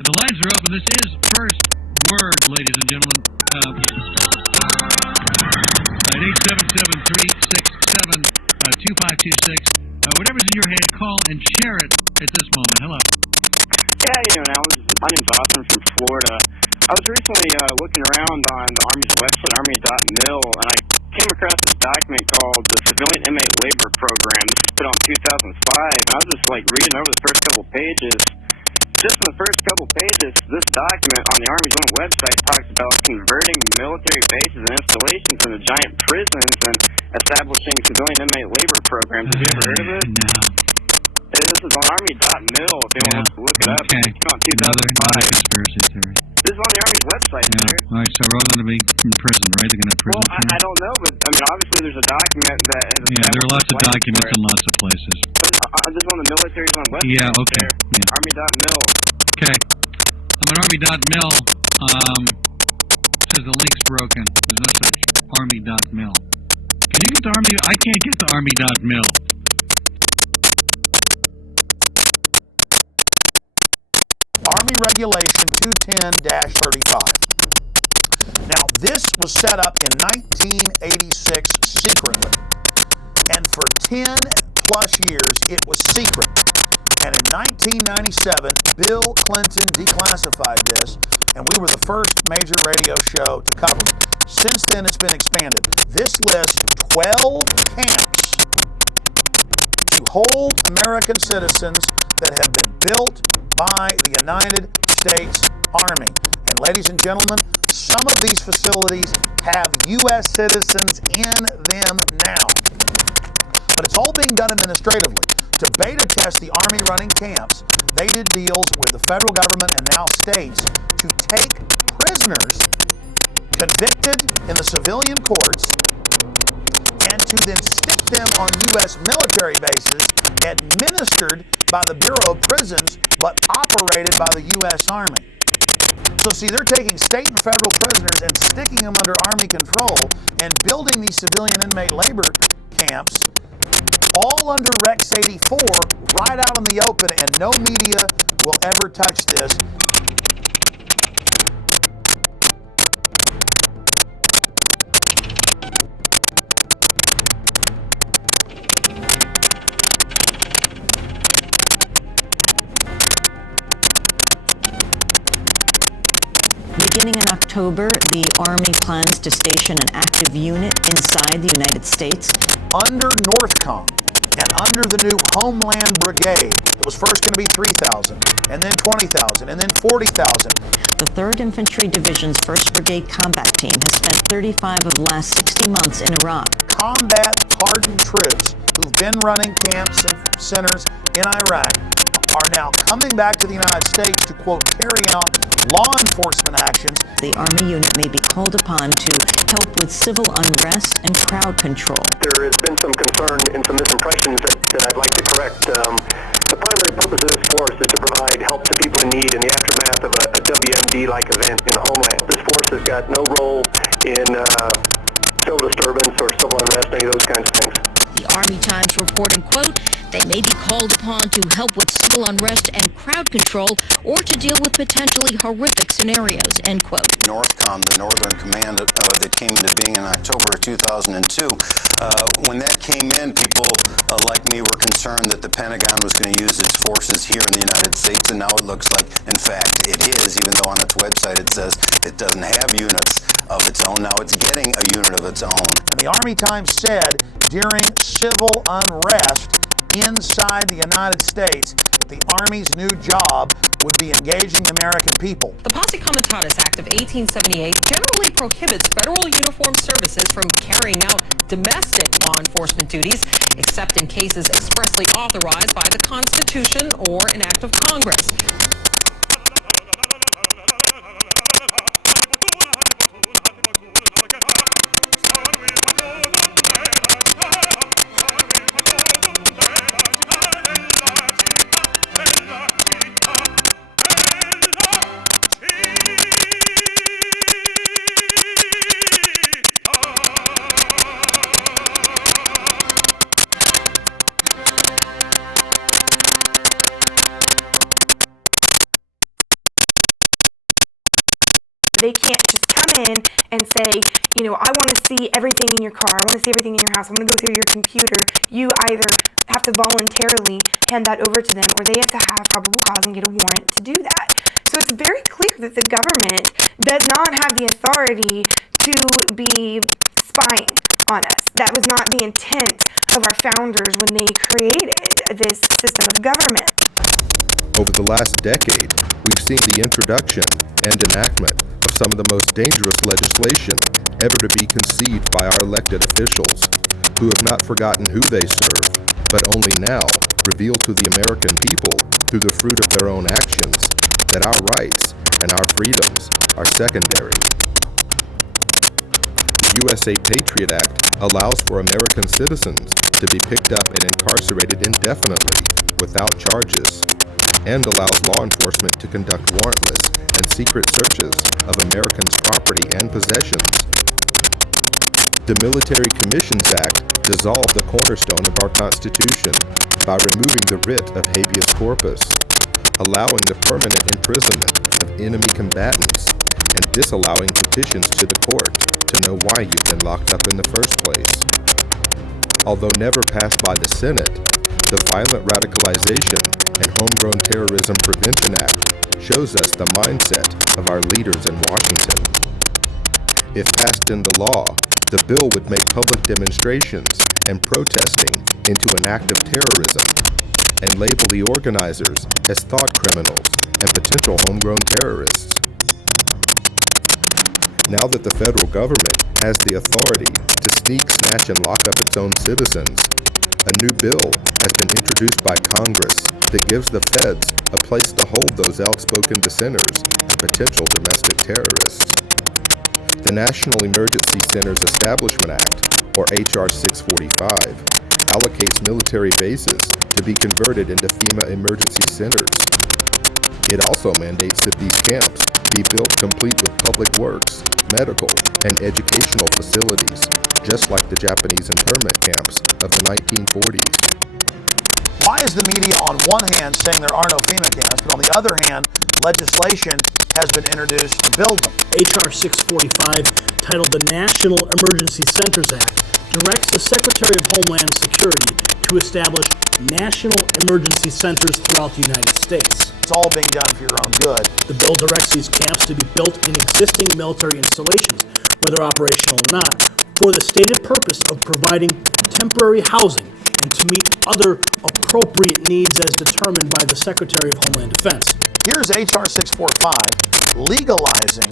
The lines are open. This is First Word, ladies and gentlemen. At 877-367-2526. Whatever's in your head, call and share it at this moment. Hello. Yeah, my name's Austin from Florida. I was recently looking around on the Army's website, Army.mil, and I came across this document called the Civilian Inmate Labor Program. This was put out in 2005, and I was just reading over the first couple pages. Just in the first couple pages, this document on the Army's own website talks about converting military bases and installations into giant prisons and establishing civilian inmate labor programs. Have you ever heard of it? No. This is on Army.mil if you want to look it up. Okay. It's on 2005. Conspiracy theory. This is on the Army's website, Yeah. sir. All right, so we're all going to be in prison, right? They're going to have prison Well, I don't know, but obviously there's a document that is. Yeah, there are lots of documents in lots of places. This is on the military's own website. Yeah, okay. Yeah. Army.mil. Okay. I'm at Army.mil. Says the link's broken. There's no such Army.mil. Can you get to Army? I can't get to Army.mil. Army Regulation 210-35. Now, this was set up in 1986 secretly, and for 10 plus years it was secret. And in 1997, Bill Clinton declassified this, and we were the first major radio show to cover it. Since then, it's been expanded. This lists 12 camps to hold American citizens that have been built by the United States Army. And ladies and gentlemen, some of these facilities have U.S. citizens in them now. But it's all being done administratively. To beta test the Army running camps, they did deals with the federal government and now states to take prisoners convicted in the civilian courts and to then stick them on U.S. military bases administered by the Bureau of Prisons but operated by the U.S. Army. So see, they're taking state and federal prisoners and sticking them under Army control and building these civilian inmate labor camps all under Rex 84 right out in the open, and no media will ever touch this. Beginning in October, the Army plans to station an active unit inside the United States. Under NORTHCOM and under the new Homeland Brigade, it was first going to be 3,000, and then 20,000, and then 40,000. The 3rd Infantry Division's 1st Brigade combat team has spent 35 of the last 60 months in Iraq. Combat-hardened troops who've been running camps and centers in Iraq are now coming back to the United States to, quote, carry out law enforcement actions. The Army unit may be called upon to help with civil unrest and crowd control. There has been some concern and some misimpressions that I'd like to correct. The primary purpose of this force is to provide help to people in need in the aftermath of a WMD-like event in the homeland. This force has got no role in civil disturbance or civil unrest, any of those kinds of things. The Army Times reporting, quote, they may be called upon to help with civil unrest and crowd control or to deal with potentially horrific scenarios, end quote. NORTHCOM, the Northern Command that came into being in October of 2002, when that came in, people like me were concerned that the Pentagon was going to use its forces here in the United States, and now it looks like, in fact, it is, even though on its website it says it doesn't have units of its own. Now it's getting a unit of its own. And the Army Times said during civil unrest inside the United States, the Army's new job would be engaging the American people. The Posse Comitatus Act of 1878 generally prohibits federal uniformed services from carrying out domestic law enforcement duties, except in cases expressly authorized by the Constitution or an act of Congress. They can't just come in and say, you know, I want to see everything in your car. I want to see everything in your house. I want to go through your computer. You either have to voluntarily hand that over to them, or they have to have probable cause and get a warrant to do that. So it's very clear that the government does not have the authority to be spying on us. That was not the intent of our founders when they created this system of government. Over the last decade, we've seen the introduction and enactment of some of the most dangerous legislation ever to be conceived by our elected officials, who have not forgotten who they serve, but only now reveal to the American people, through the fruit of their own actions, that our rights and our freedoms are secondary. The USA Patriot Act allows for American citizens to be picked up and incarcerated indefinitely without charges, and allows law enforcement to conduct warrantless and secret searches of Americans' property and possessions. The Military Commissions Act dissolved the cornerstone of our Constitution by removing the writ of habeas corpus, allowing the permanent imprisonment of enemy combatants, and disallowing petitions to the court to know why you've been locked up in the first place. Although never passed by the Senate, The Violent Radicalization and Homegrown Terrorism Prevention Act shows us the mindset of our leaders in Washington. If passed into law, the bill would make public demonstrations and protesting into an act of terrorism and label the organizers as thought criminals and potential homegrown terrorists. Now that the federal government has the authority to sneak, snatch, and lock up its own citizens, a new bill has been introduced by Congress that gives the feds a place to hold those outspoken dissenters and potential domestic terrorists. The National Emergency Centers Establishment Act, or H.R. 645, allocates military bases to be converted into FEMA emergency centers. It also mandates that these camps be built complete with public works, medical, and educational facilities, just like the Japanese internment camps of the 1940s. Why is the media on one hand saying there are no FEMA camps, but on the other hand, legislation has been introduced to build them? H.R. 645, titled the National Emergency Centers Act, directs the Secretary of Homeland Security to establish national emergency centers throughout the United States. It's all being done for your own good. The bill directs these camps to be built in existing military installations, whether operational or not, for the stated purpose of providing temporary housing and to meet other appropriate needs as determined by the Secretary of Homeland Defense. Here's H.R. 645 legalizing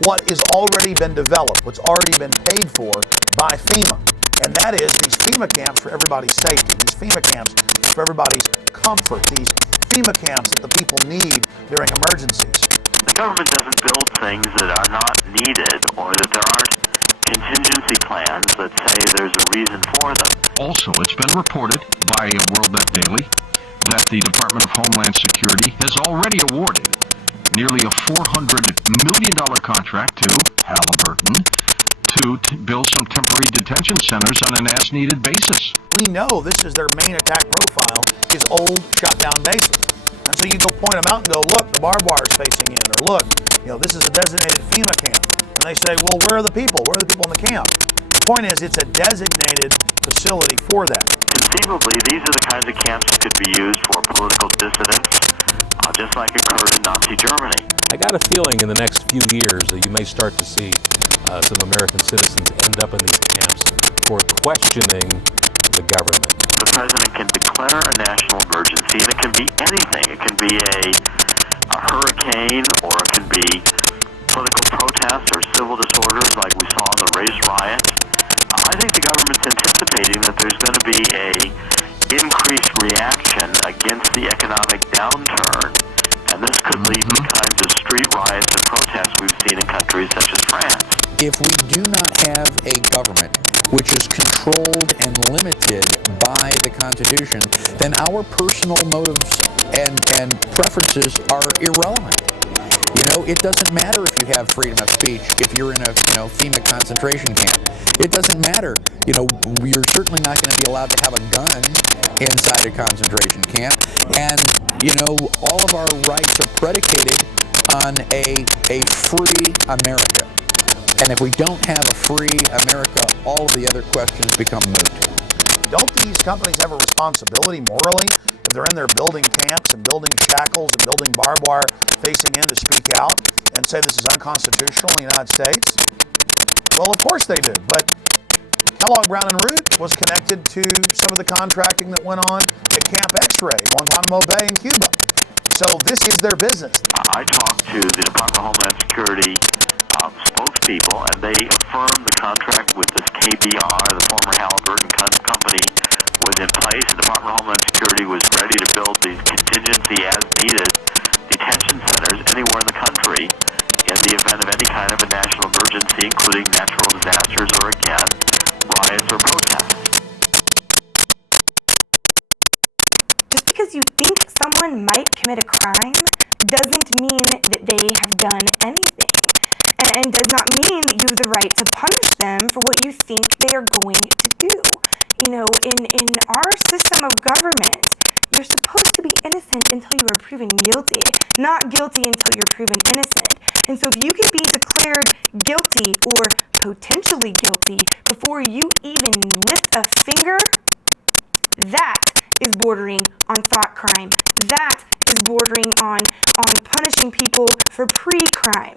what has already been developed, what's already been paid for by FEMA. And that is these FEMA camps for everybody's safety, these FEMA camps for everybody's comfort, these FEMA camps that the people need during emergencies. The government doesn't build things that are not needed or that there aren't contingency plans that say there's a reason for them. Also, it's been reported by World Net Daily that the Department of Homeland Security has already awarded nearly a $400 million contract to Halliburton to build some temporary detention centers on an as-needed basis. We know this is their main attack profile, is old, shut-down bases. And so you go point them out and go, look, the barbed wire is facing in, or look, this is a designated FEMA camp. And they say, well, where are the people? Where are the people in the camp? The point is, it's a designated facility for that. Conceivably, these are the kinds of camps that could be used for political dissidents, just like occurred in Nazi Germany. I got a feeling in the next few years that you may start to see some American citizens end up in these camps for questioning the government. The president can declare a national emergency, and it can be anything. It can be a hurricane, or it can be political protests or civil disorders like we saw in the race riots. I think the government's anticipating that there's going to be a increased reaction against the economic downturn, and this could lead to the kinds of street riots and protests we've seen in countries such as France. If we do not have a government which is controlled and limited by the Constitution, then our personal motives and preferences are irrelevant. It doesn't matter if you have freedom of speech if you're in a FEMA concentration camp. It doesn't matter. You're certainly not going to be allowed to have a gun inside a concentration camp. And, all of our rights are predicated on a free America. And if we don't have a free America, all of the other questions become moot. Don't these companies have a responsibility morally if they're in there building camps and building shackles and building barbed wire facing in to speak out and say this is unconstitutional in the United States? Well, of course they do, but Kellogg Brown and Root was connected to some of the contracting that went on at Camp X-Ray, Guantanamo Bay in Cuba. So this is their business. I talked to the Department of Homeland Security spokespeople, and they affirmed the contract with this KBR, the former Halliburton company, was in place. The Department of Homeland Security was ready to build these contingency as-needed detention centers anywhere in the country in the event of any kind of a national emergency, including natural disasters or, again, riots or protests. Just because you think someone might commit a crime doesn't mean that they have done anything. And does not mean that you have the right to punish them for what you think they are going to do. In our system of government, you're supposed to be innocent until you are proven guilty, not guilty until you're proven innocent. And so if you can be declared guilty or potentially guilty before you even lift a finger, that is bordering on thought crime. That is bordering on punishing people for pre-crime.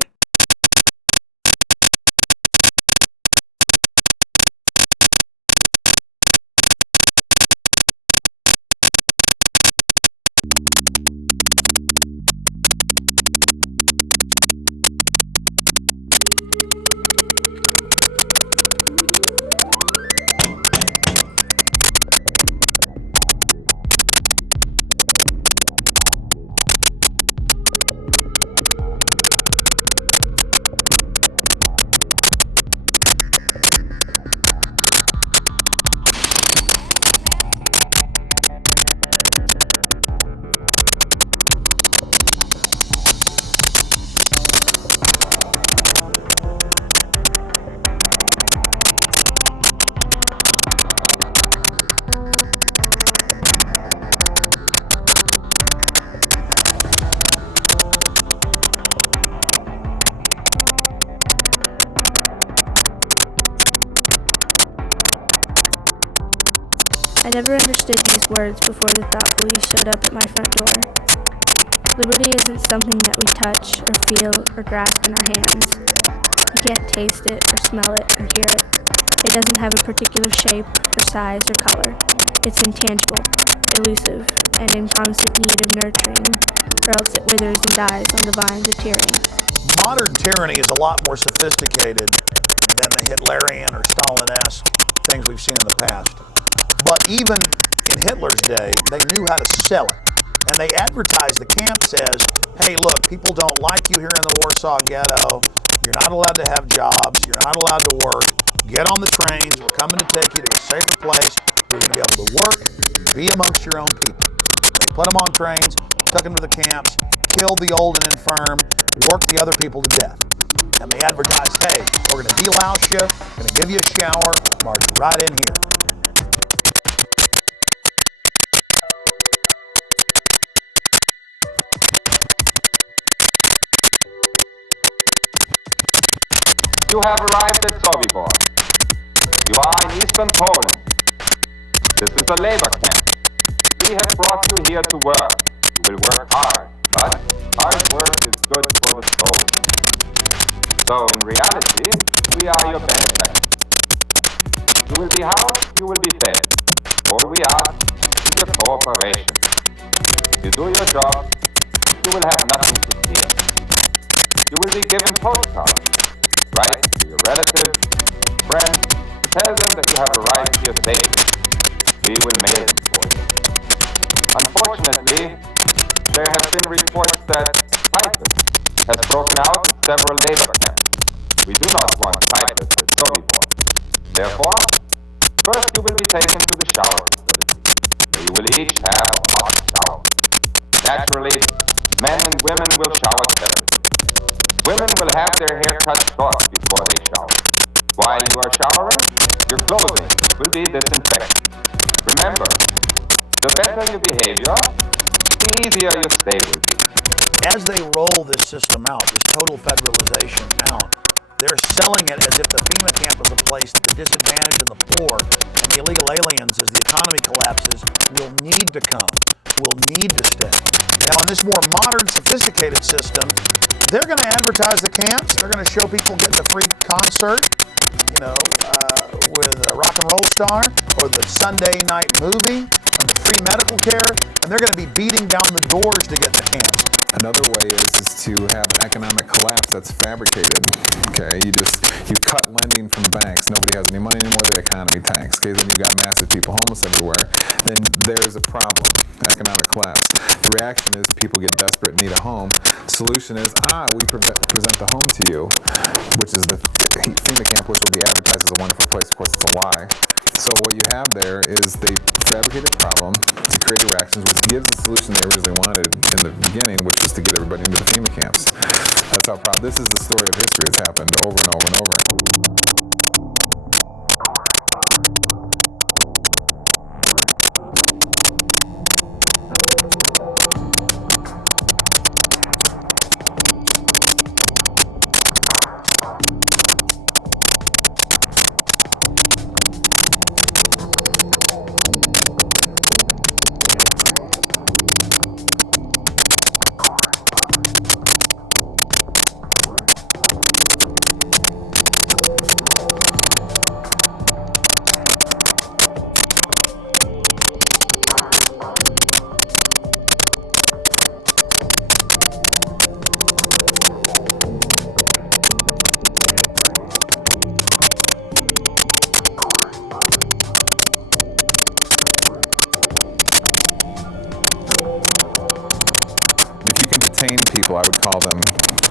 I never understood these words before the thought police showed up at my front door. Liberty isn't something that we touch or feel or grasp in our hands. You can't taste it or smell it or hear it. It doesn't have a particular shape or size or color. It's intangible, elusive, and in constant need of nurturing, or else it withers and dies on the vines of tyranny. Modern tyranny is a lot more sophisticated than the Hitlerian or Stalin-esque things we've seen in the past. But even in Hitler's day, they knew how to sell it. And they advertised the camps as, hey, look, people don't like you here in the Warsaw Ghetto. You're not allowed to have jobs. You're not allowed to work. Get on the trains. We're coming to take you to a safer place where you're going to be able to work and be amongst your own people. They put them on trains, took them to the camps, killed the old and infirm, worked the other people to death. And they advertised, hey, we're going to delouse you, going to give you a shower, march right in here. You have arrived at Sobibor. You are in eastern Poland. This is a labor camp. We have brought you here to work. You will work hard, but hard work is good for the soul. So in reality, we are your benefactors. You will be housed, you will be fed. All we ask is your cooperation. If you do your job, you will have nothing to fear. You will be given postcards. Write to your relatives, friends, tell them that you have arrived here safely. We will mail them for you. Unfortunately, there have been reports that typhus has broken out in several labor camps. We do not want typhus at Sobibor. Therefore, first you will be taken to the shower facility, where you will each have a hot shower. Naturally, men and women will shower separately. Women will have their hair cut short before they shower. While you are showering, your clothing will be disinfected. Remember, the better your behavior, the easier your stay will be. As they roll this system out, this total federalization out, they're selling it as if the Fema camp is a place that the disadvantaged and the poor and the illegal aliens, as the economy collapses, will need to come, will need to stay. Now, in this more modern, sophisticated system, they're going to advertise the camps. They're going to show people getting a free concert, with a rock and roll star, or the Sunday night movie, and the free medical care, and they're going to be beating down the doors to get in the camps. Another way is to have an economic collapse that's fabricated. Okay, you cut lending from banks. Nobody has any money anymore. The economy tanks. Okay, then you've got massive people homeless everywhere. Then there's a problem. Economic collapse. The reaction is people get desperate and need a home. The solution is we present the home to you, which is the FEMA camp, which will be advertised as a wonderful place. Of course, it's a lie. So what you have there is they fabricate a problem to create reactions, which gives the solution they originally wanted in the beginning, which was to get everybody into the FEMA camps. That's how proud. This is the story of history. It's happened over and over and over. detain people, I would call them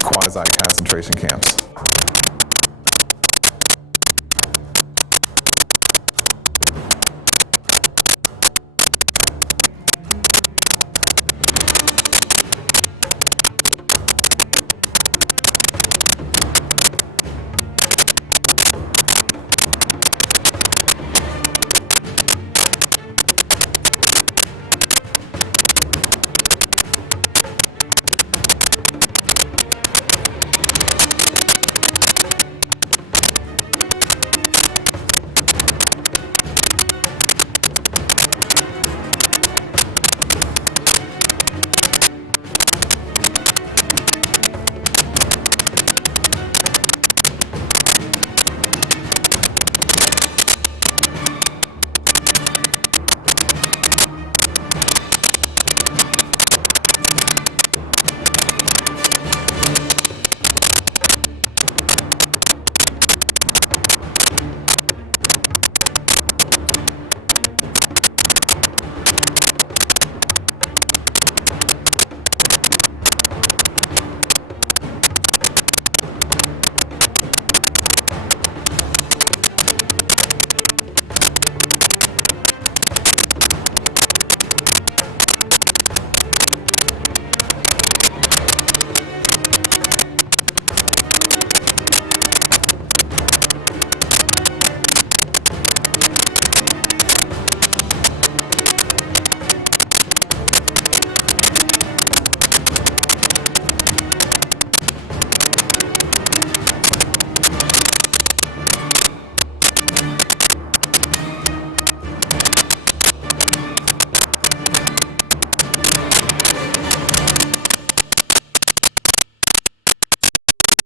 quasi-concentration camps.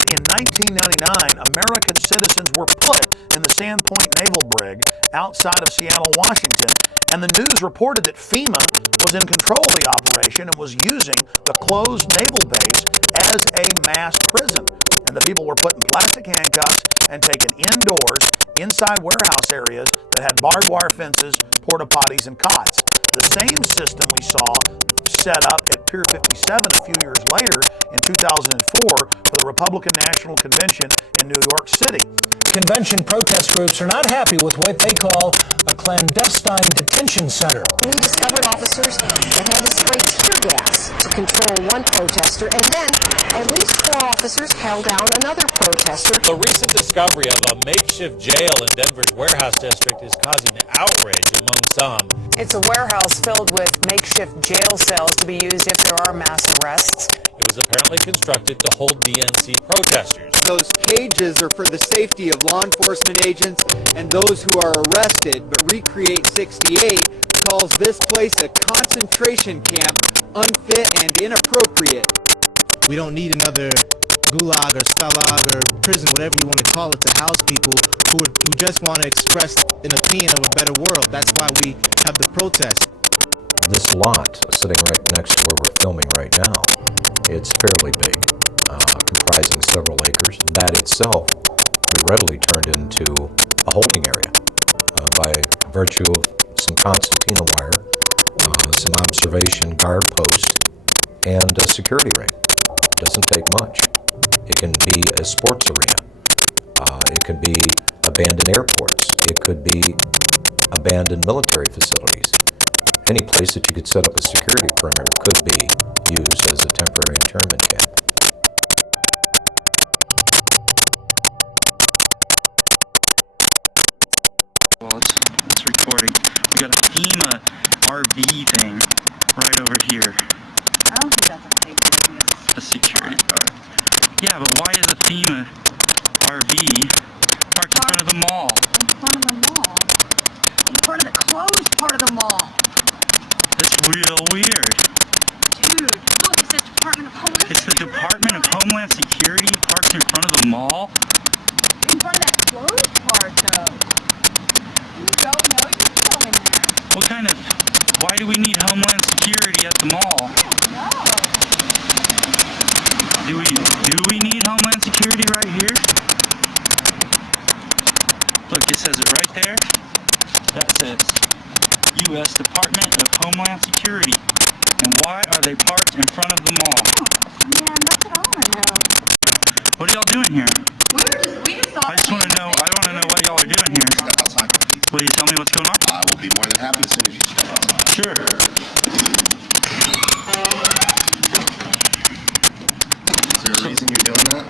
In 1999, American citizens were put in the Sandpoint Naval Brig outside of Seattle, Washington, and the news reported that FEMA was in control of the operation and was using the closed naval base as a mass prison. And the people were put in plastic handcuffs and taken indoors inside warehouse areas that had barbed wire fences, porta potties, and cots. The same system we saw set up at Pier 57 a few years later in 2004 for the Republican National Convention in New York City. Convention protest groups are not happy with what they call a clandestine detention center. We discovered officers that had to spray tear gas to control one protester, and then at least 4 officers held down another protester. The recent discovery of a makeshift jail in Denver's warehouse district is causing outrage among some. It's a warehouse filled with makeshift jail cells to be used if there are mass arrests. It was apparently constructed to hold DNC protesters. Those cages are for the safety of law enforcement agents and those who are arrested, but Recreate 68 calls this place a concentration camp, unfit and inappropriate. We don't need another gulag or stalag or prison, whatever you want to call it, to house people who just want to express an opinion of a better world. That's why we have the protest. This lot sitting right next to where we're filming right now, it's fairly big, comprising several acres. That itself could readily turn into a holding area by virtue of some concertina wire, some observation guard post, and a security ring. Doesn't take much. It can be a sports arena. It could be abandoned airports. It could be abandoned military facilities. Any place that you could set up a security perimeter could be used as a temporary internment camp. Well, it's recording. We got a FEMA RV thing right over here. I don't think that's a safety thing. A security guard. Yeah, but why is a FEMA RV parked in front of the mall? In front of the mall? In front of the closed part of the mall. That's real weird. Dude, look, it says Department of Homeland It's the Department of Homeland Security parked in front of the mall? In front of that closed part, though. You don't know you're still in there. What kind of... Why do we need Homeland Security at the mall? No. Do we need Homeland Security right here? Look, it says it right there. That says U.S. Department of Homeland Security. And why are they parked in front of the mall? Yeah, not at all, I know. What are y'all doing here? We just I just want to know. I want to know what y'all are doing here. Will you tell me what's going on? I will be more than happy as soon as you step outside. Sure. Is there a reason you're doing that?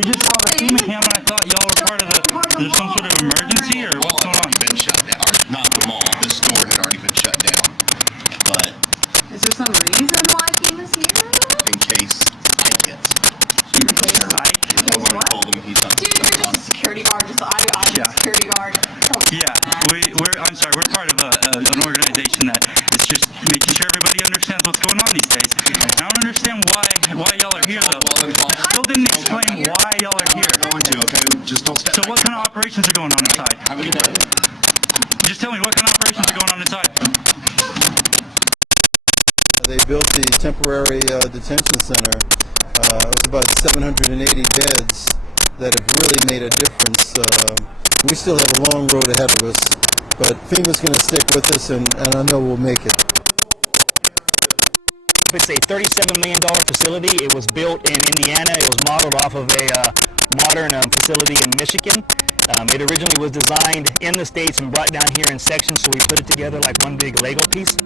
We just saw the FEMA cam and I thought y'all were part of the. Is there some sort of emergency or what's going on? Been shut down. Or not the mall. This store had already been shut down. But Is there some reason why FEMA's here? in case Ike gets nobody told him he's not. Dude, you're just a security guard. I'm a security guard. Yeah, I'm sorry, we're part of an organization that is just making sure everybody understands what's going on these days. And I don't understand why y'all are here though. You still didn't explain why y'all are here. I'm going to, okay? Just don't step So what kind of operations are going on inside? Have a good day. Just tell me what kind of operations are going on inside. They built the temporary detention center. It was about 780 beds that have really made a difference. We still have a long road ahead of us, but FEMA's going to stick with us, and I know we'll make it. It's a $37 million facility. It was built in Indiana. It was modeled off of a modern facility in Michigan. It originally was designed in the States and brought down here in sections, so we put it together like one big Lego piece.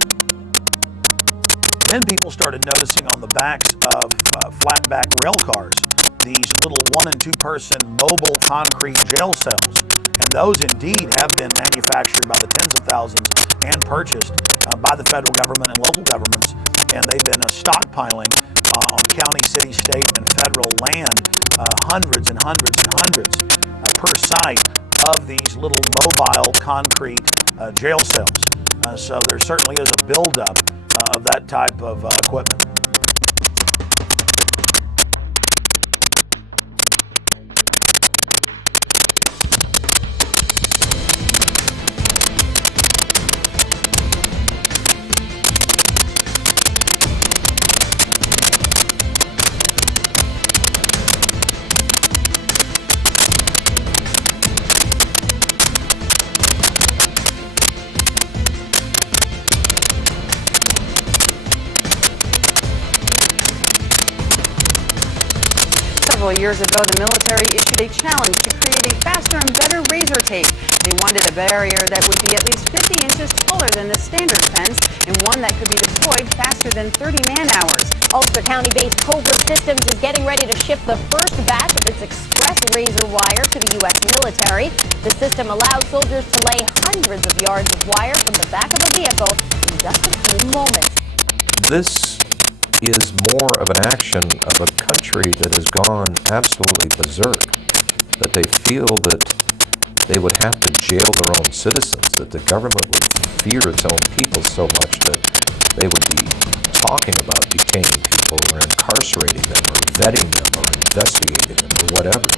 Then people started noticing on the backs of flatback rail cars these little 1- and 2-person mobile concrete jail cells. And those indeed have been manufactured by the tens of thousands and purchased by the federal government and local governments. And they've been stockpiling on county, city, state, and federal land hundreds and hundreds and hundreds per site of these little mobile concrete jail cells. So there certainly is a buildup of that type of equipment. Several years ago, the military issued a challenge to create a faster and better razor tape. They wanted a barrier that would be at least 50 inches taller than the standard fence and one that could be deployed faster than 30 man-hours. Ulster County-based Cobra Systems is getting ready to ship the first batch of its express razor wire to the U.S. military. The system allows soldiers to lay hundreds of yards of wire from the back of a vehicle in just a few moments. This is more of an action of a country that has gone absolutely berserk, that they feel that they would have to jail their own citizens, that the government would fear its own people so much that they would be talking about detaining people or incarcerating them or vetting them or investigating them or whatever.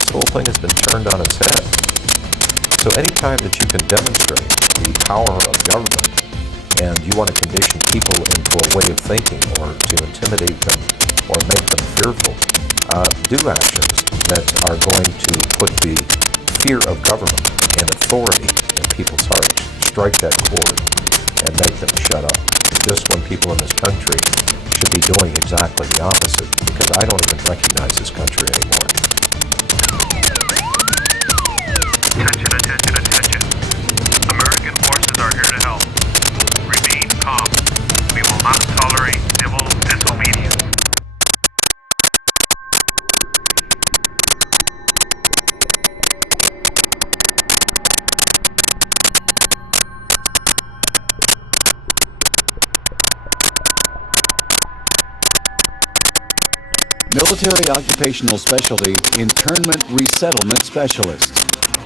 This whole thing has been turned on its head. So anytime that you can demonstrate the power of government and you want to condition people into a way of thinking or to intimidate them or make them fearful, do actions that are going to put the fear of government and authority in people's hearts, strike that chord and make them shut up. Just when people in this country should be doing exactly the opposite, because I don't even recognize this country anymore. Attention, attention, attention. American forces are here to help. Remain calm. We will not tolerate civil disobedience. Military Occupational Specialty Internment Resettlement Specialist.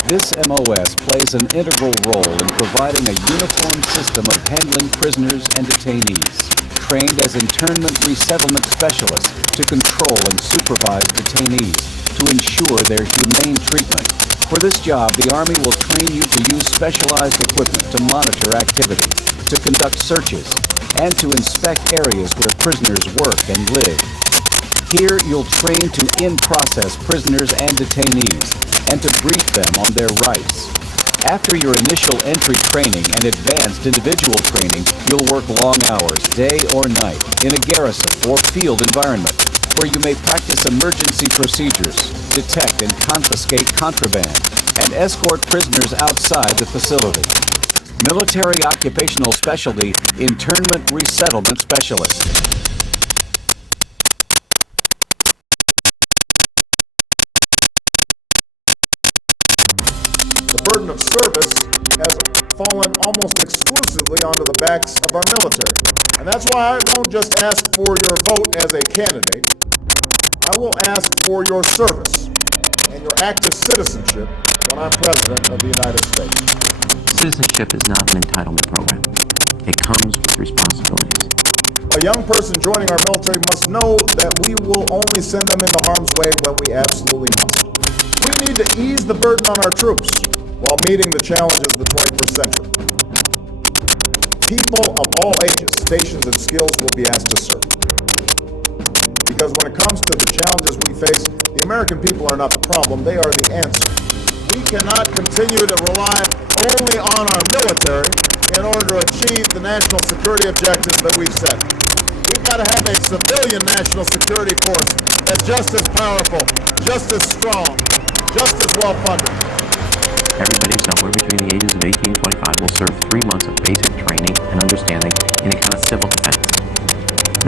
This MOS plays an integral role in providing a uniform system of handling prisoners and detainees. Trained as internment resettlement specialists to control and supervise detainees to ensure their humane treatment. For this job, the Army will train you to use specialized equipment to monitor activity, to conduct searches, and to inspect areas where prisoners work and live. Here, you'll train to in-process prisoners and detainees and to brief them on their rights. After your initial entry training and advanced individual training, you'll work long hours, day or night, in a garrison or field environment, where you may practice emergency procedures, detect and confiscate contraband, and escort prisoners outside the facility. Military Occupational Specialty, Internment Resettlement Specialist. The burden of service has fallen almost exclusively onto the backs of our military. And that's why I won't just ask for your vote as a candidate. I will ask for your service and your active citizenship when I'm President of the United States. Citizenship is not an entitlement program. It comes with responsibilities. A young person joining our military must know that we will only send them into harm's way when we absolutely must. We need to ease the burden on our troops while meeting the challenges of the 21st century. People of all ages, stations, and skills will be asked to serve. Because when it comes to the challenges we face, the American people are not the problem, they are the answer. We cannot continue to rely only on our military in order to achieve the national security objectives that we've set. We've got to have a civilian national security force that's just as powerful, just as strong, just as well funded. Everybody somewhere between the ages of 18 and 25 will serve 3 months of basic training and understanding in a kind of civil defense.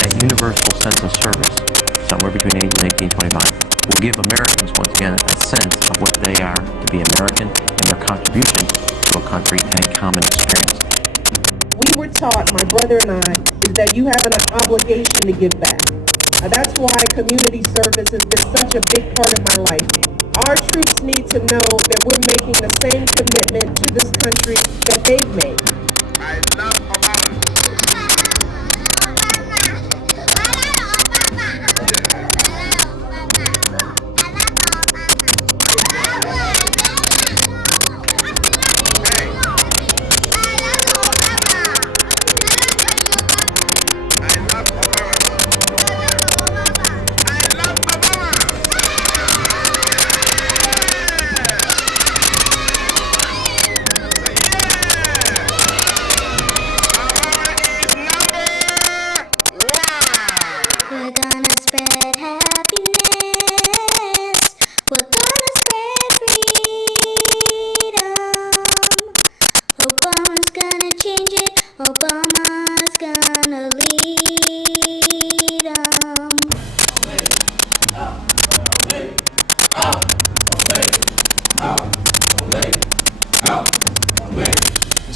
That universal sense of service, somewhere between ages 18 and 25, will give Americans, once again, a sense of what they are to be American and their contribution to a country and a common experience. We were taught, my brother and I, is that you have an obligation to give back. That's why community service has been such a big part of my life. Our troops need to know that we're making the same commitment to this country that they've made. I love Obama.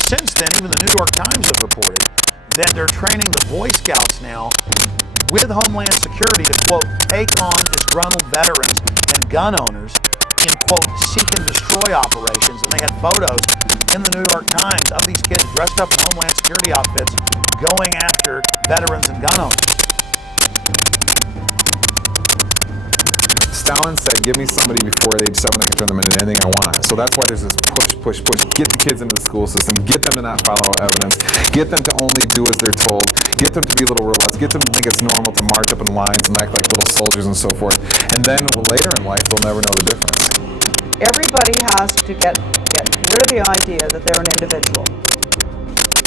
Since then, even the New York Times have reported that they're training the Boy Scouts now with Homeland Security to, quote, take on disgruntled veterans and gun owners in, quote, seek and destroy operations. And they had photos in the New York Times of these kids dressed up in Homeland Security outfits going after veterans and gun owners. Stalin said, give me somebody before age 7 I can turn them into anything I want. So that's why there's this push. Get the kids into the school system. Get them to not follow evidence. Get them to only do as they're told. Get them to be little robots. Get them to think it's normal to march up in lines and act like little soldiers and so forth. And then later in life, they'll never know the difference. Everybody has to get rid of the idea that they're an individual.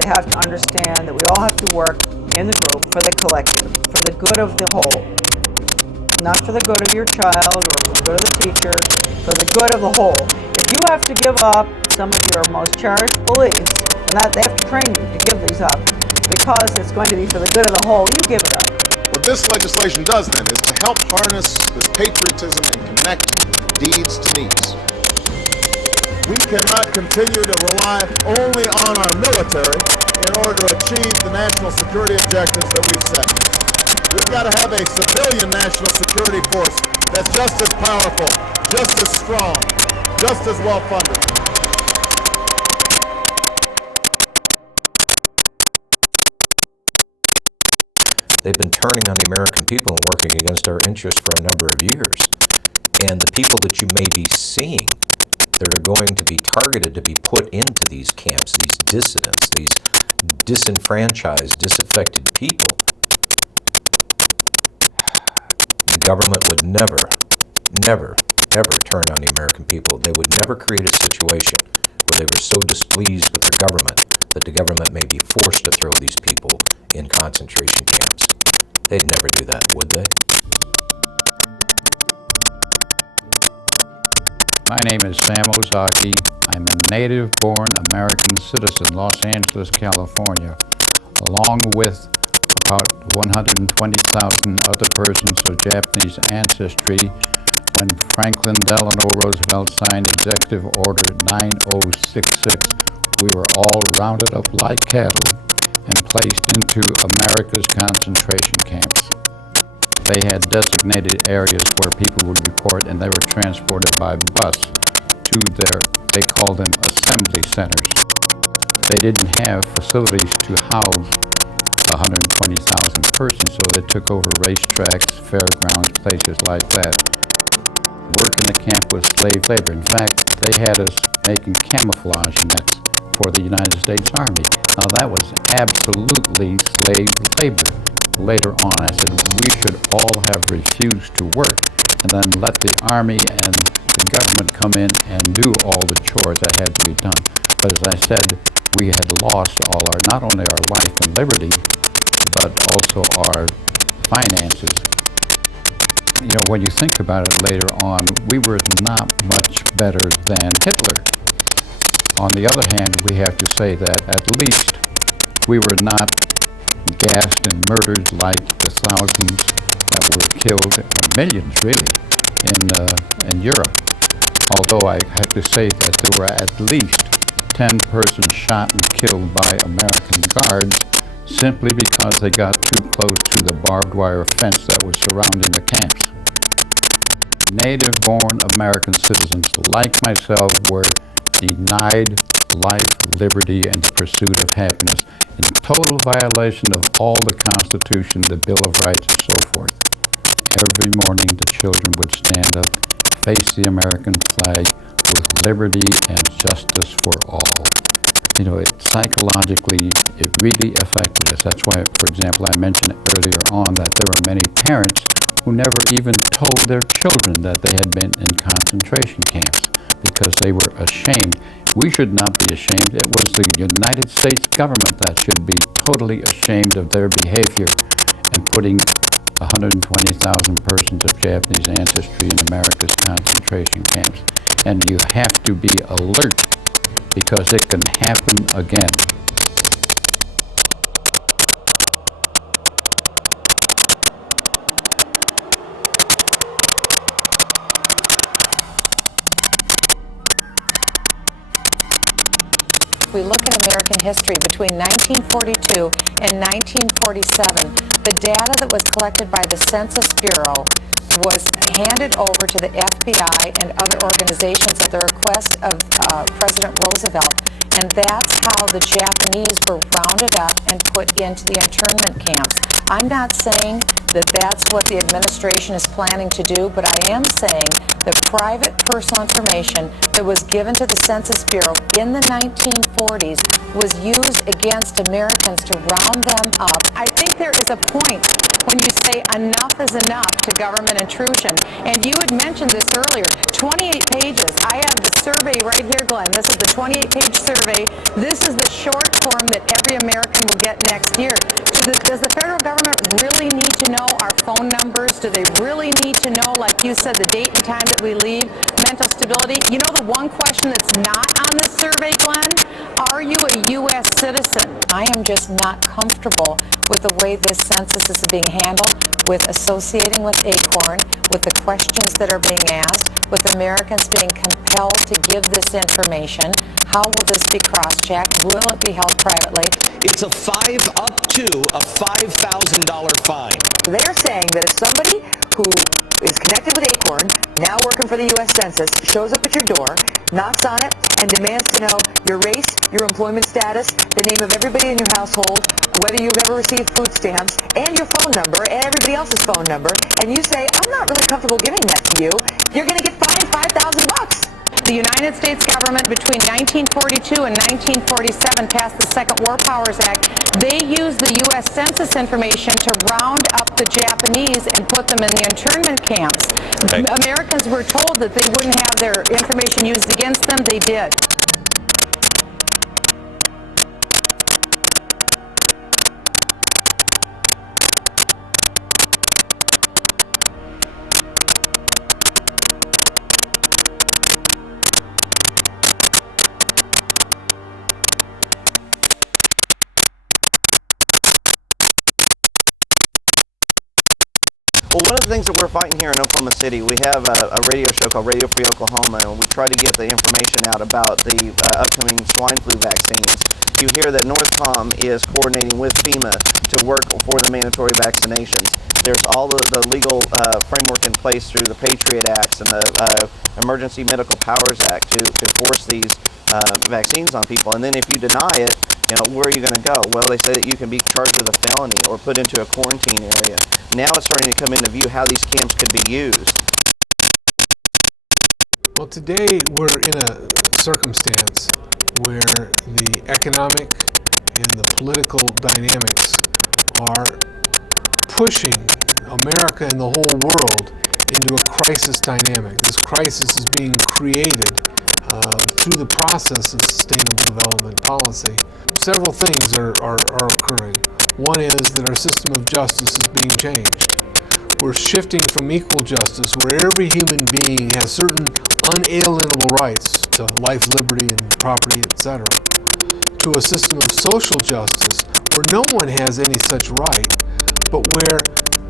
They have to understand that we all have to work in the group for the collective, for the good of the whole. Not for the good of your child or for the good of the teacher, for the good of the whole. If you have to give up some of your most cherished beliefs, and that they have to train you to give these up, because it's going to be for the good of the whole, you give it up. What this legislation does then is to help harness this patriotism and connect deeds to needs. We cannot continue to rely only on our military in order to achieve the national security objectives that we've set. We've got to have a civilian national security force that's just as powerful, just as strong, just as well funded. They've been turning on the American people and working against our interests for a number of years. And the people that you may be seeing that are going to be targeted to be put into these camps, these dissidents, these disenfranchised, disaffected people, the government would never, ever turn on the American people. They would never create a situation they were so displeased with the government that the government may be forced to throw these people in concentration camps. They'd never do that, would they? My name is Sam Ozaki. I'm a native-born American citizen, Los Angeles, California, along with about 120,000 other persons of Japanese ancestry when Franklin Delano Roosevelt signed Executive Order 9066. We were all rounded up like cattle and placed into America's concentration camps. They had designated areas where people would report, and they were transported by bus to they called them assembly centers. They didn't have facilities to house 120,000 persons, so they took over racetracks, fairgrounds, places like that. Work in the camp was slave labor. In fact, they had us making camouflage nets for the United States Army. Now that was absolutely slave labor. Later on, I said we should all have refused to work and then let the Army and the government come in and do all the chores that had to be done. But as I said, we had lost not only our life and liberty, but also our finances. You know, when you think about it later on, we were not much better than Hitler. On the other hand, we have to say that at least we were not gassed and murdered like the thousands that were killed, or millions really, in Europe. Although I have to say that there were at least 10 persons shot and killed by American guards simply because they got too close to the barbed wire fence that was surrounding the camps. Native-born American citizens like myself were denied life, liberty, and pursuit of happiness in total violation of all the Constitution, the Bill of Rights, and so forth. Every morning the children would stand up, face the American flag with liberty and justice for all. You know, psychologically, it really affected us. That's why, for example, I mentioned earlier on that there were many parents who never even told their children that they had been in concentration camps because they were ashamed. We should not be ashamed. It was the United States government that should be totally ashamed of their behavior and putting 120,000 persons of Japanese ancestry in America's concentration camps. And you have to be alert because it can happen again. If we look at American history between 1942 and 1947, the data that was collected by the Census Bureau was handed over to the FBI and other organizations at the request of President Roosevelt. And that's how the Japanese were rounded up and put into the internment camps. I'm not saying that that's what the administration is planning to do, but I am saying that private personal information that was given to the Census Bureau in the 1940s was used against Americans to round them up. I think there is a point when you say enough is enough to government intrusion. And you had mentioned this earlier, 28 pages. I have the survey right here, Glenn. This is the 28-page survey. This is the short form that every American will get next year. Does the federal government really need to know our phone numbers? Do they really need to know, like you said, the date and time that we leave, mental stability? You know the one question that's not on this survey, Glenn? Are you a U.S. citizen? I am just not comfortable with the way this census is being handled, with associating with ACORN, with the questions that are being asked, with Americans being compelled to give this information. How will this be cross-checked? Will it be held privately? It's up to a $5,000 fine. They're saying that if somebody who is connected with ACORN, now working for the U.S. Census, shows up at your door, knocks on it, and demands to know your race, your employment status, the name of everybody in your household, whether you've ever received food stamps, and your phone number, and everybody else's phone number, and you say, I'm not really comfortable giving that to you, you're going to get fined $5,000. The United States government between 1942 and 1947 passed the Second War Powers Act. They used the U.S. Census information to round up the Japanese and put them in the internment camps. Okay. Americans were told that they wouldn't have their information used against them. They did. Well, one of the things that we're fighting here in Oklahoma City, we have a radio show called Radio Free Oklahoma, and we try to get the information out about the upcoming swine flu vaccines. You hear that Northcom is coordinating with Fema to work for the mandatory vaccinations. There's all the legal framework in place through the Patriot Acts and the Emergency Medical Powers Act to force these vaccines on people. And then if you deny it, where are you going to go? Well, they say that you can be charged with a felony or put into a quarantine area. Now it's starting to come into view how these camps could be used. Well, today we're in a circumstance where the economic and the political dynamics are pushing America and the whole world into a crisis dynamic. This crisis is being created through the process of sustainable development policy. Several things are occurring. One is that our system of justice is being changed. We're shifting from equal justice, where every human being has certain unalienable rights to life, liberty, and property, etc., to a system of social justice where no one has any such right, but where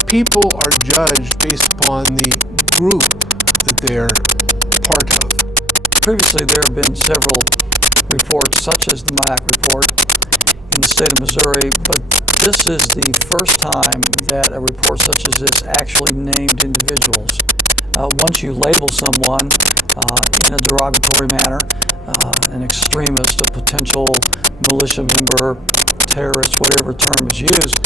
people are judged based upon the group that they're part of. Previously, there have been several reports, such as the MIAC report in the state of Missouri, but this is the first time that a report such as this actually named individuals. Once you label someone in a derogatory manner, an extremist, a potential militia member, terrorist, whatever term is used,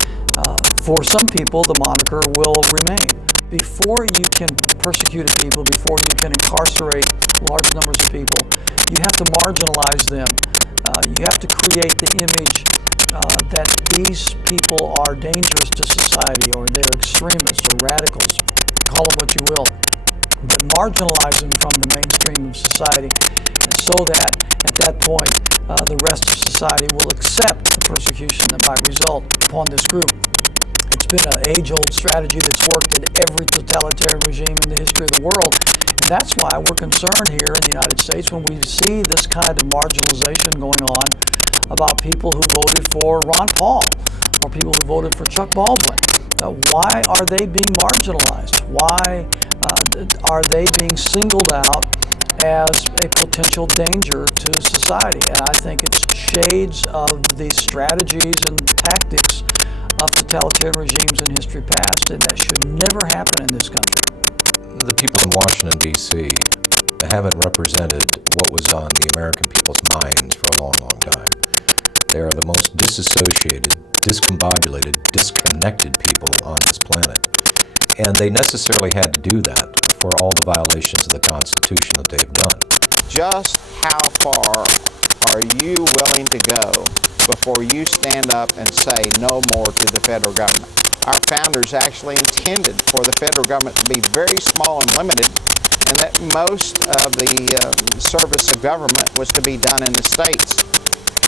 for some people the moniker will remain. Before you can persecute people, before you can incarcerate large numbers of people, you have to marginalize them. You have to create the image that these people are dangerous to society, or they're extremists or radicals, call them what you will, but marginalize them from the mainstream of society, so that at that point the rest of society will accept the persecution that might result upon this group. It's been an age-old strategy that's worked in every totalitarian regime in the history of the world, and that's why we're concerned here in the United States when we see this kind of marginalization going on about people who voted for Ron Paul or people who voted for Chuck Baldwin. Why are they being marginalized? Why are they being singled out as a potential danger to society? And I think it's shades of the strategies and tactics of totalitarian regimes in history past, and that should never happen in this country. The people in Washington, D.C. haven't represented what was on the American people's minds for a long, long time. They are the most disassociated, discombobulated, disconnected people on this planet. And they necessarily had to do that for all the violations of the Constitution that they've done. Just how far are you willing to go before you stand up and say no more to the federal government? Our founders actually intended for the federal government to be very small and limited, and that most of the service of government was to be done in the states.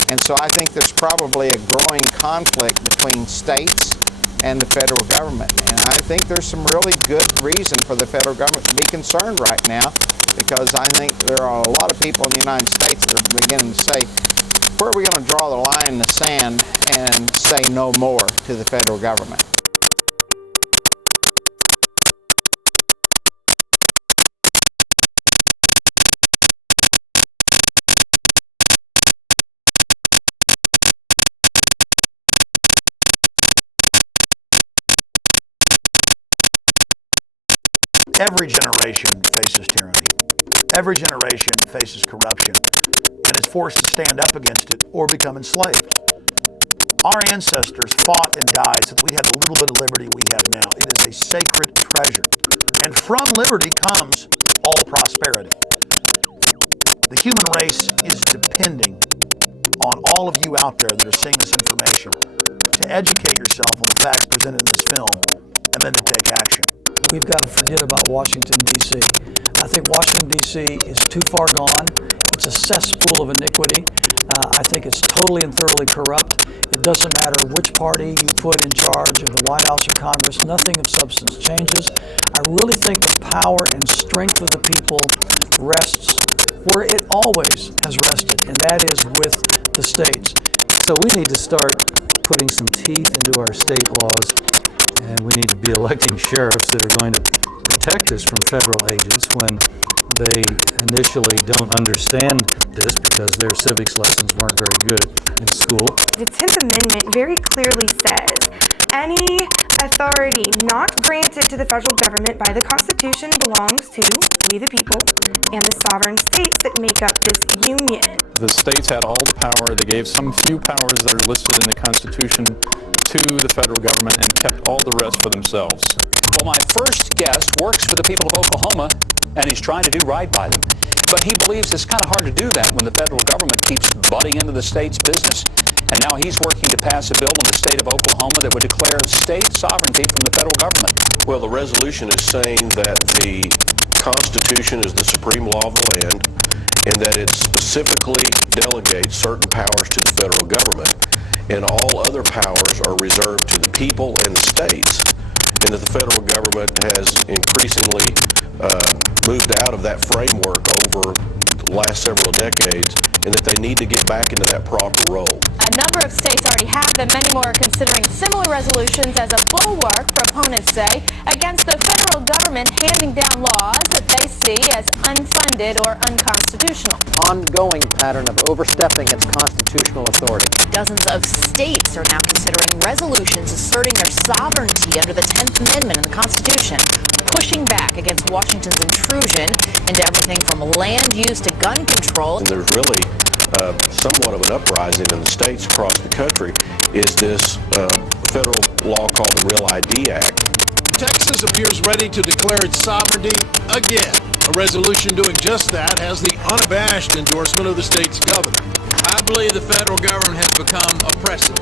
And so I think there's probably a growing conflict between states and the federal government. And I think there's some really good reason for the federal government to be concerned right now, because I think there are a lot of people in the United States that are beginning to say, where are we going to draw the line in the sand and say no more to the federal government? Every generation faces tyranny. Every generation faces corruption and is forced to stand up against it or become enslaved. Our ancestors fought and died so that we had the little bit of liberty we have now. It is a sacred treasure. And from liberty comes all prosperity. The human race is depending on all of you out there that are seeing this information to educate yourself on the facts presented in this film and then to take action. We've got to forget about Washington, D.C. I think Washington, D.C. is too far gone. It's a cesspool of iniquity. I think it's totally and thoroughly corrupt. It doesn't matter which party you put in charge of the White House or Congress. Nothing of substance changes. I really think the power and strength of the people rests where it always has rested, and that is with the states. So we need to start putting some teeth into our state laws, and we need to be electing sheriffs that are going to protect us from federal agents when they initially don't understand this because their civics lessons weren't very good in school. The 10th Amendment very clearly says any authority not granted to the federal government by the Constitution belongs to we the people and the sovereign states that make up this union. The states had all the power. They gave some few powers that are listed in the Constitution to the federal government and kept all the rest for themselves. Well, my first guest works for the people of Oklahoma, and he's trying to do right by them. But he believes it's kind of hard to do that when the federal government keeps butting into the state's business. And now he's working to pass a bill in the state of Oklahoma that would declare state sovereignty from the federal government. Well, the resolution is saying that the Constitution is the supreme law of the land and that it specifically delegates certain powers to the federal government, and all other powers are reserved to the people and the states, and that the federal government has increasingly moved out of that framework over the last several decades, and that they need to get back into that proper role. A number of states already have, and many more are considering similar resolutions as a bulwark, proponents say, against the federal government handing down laws that they see as unfunded or unconstitutional. Ongoing pattern of overstepping its constitutional authority. Dozens of states are now considering resolutions asserting their sovereignty under the 10th Amendment in the Constitution, pushing back against Washington's intrusion into everything from land use to gun control. And there's really somewhat of an uprising in the states across the country is this federal law called the Real ID Act. Texas appears ready to declare its sovereignty again. A resolution doing just that has the unabashed endorsement of the state's governor. I believe the federal government has become oppressive.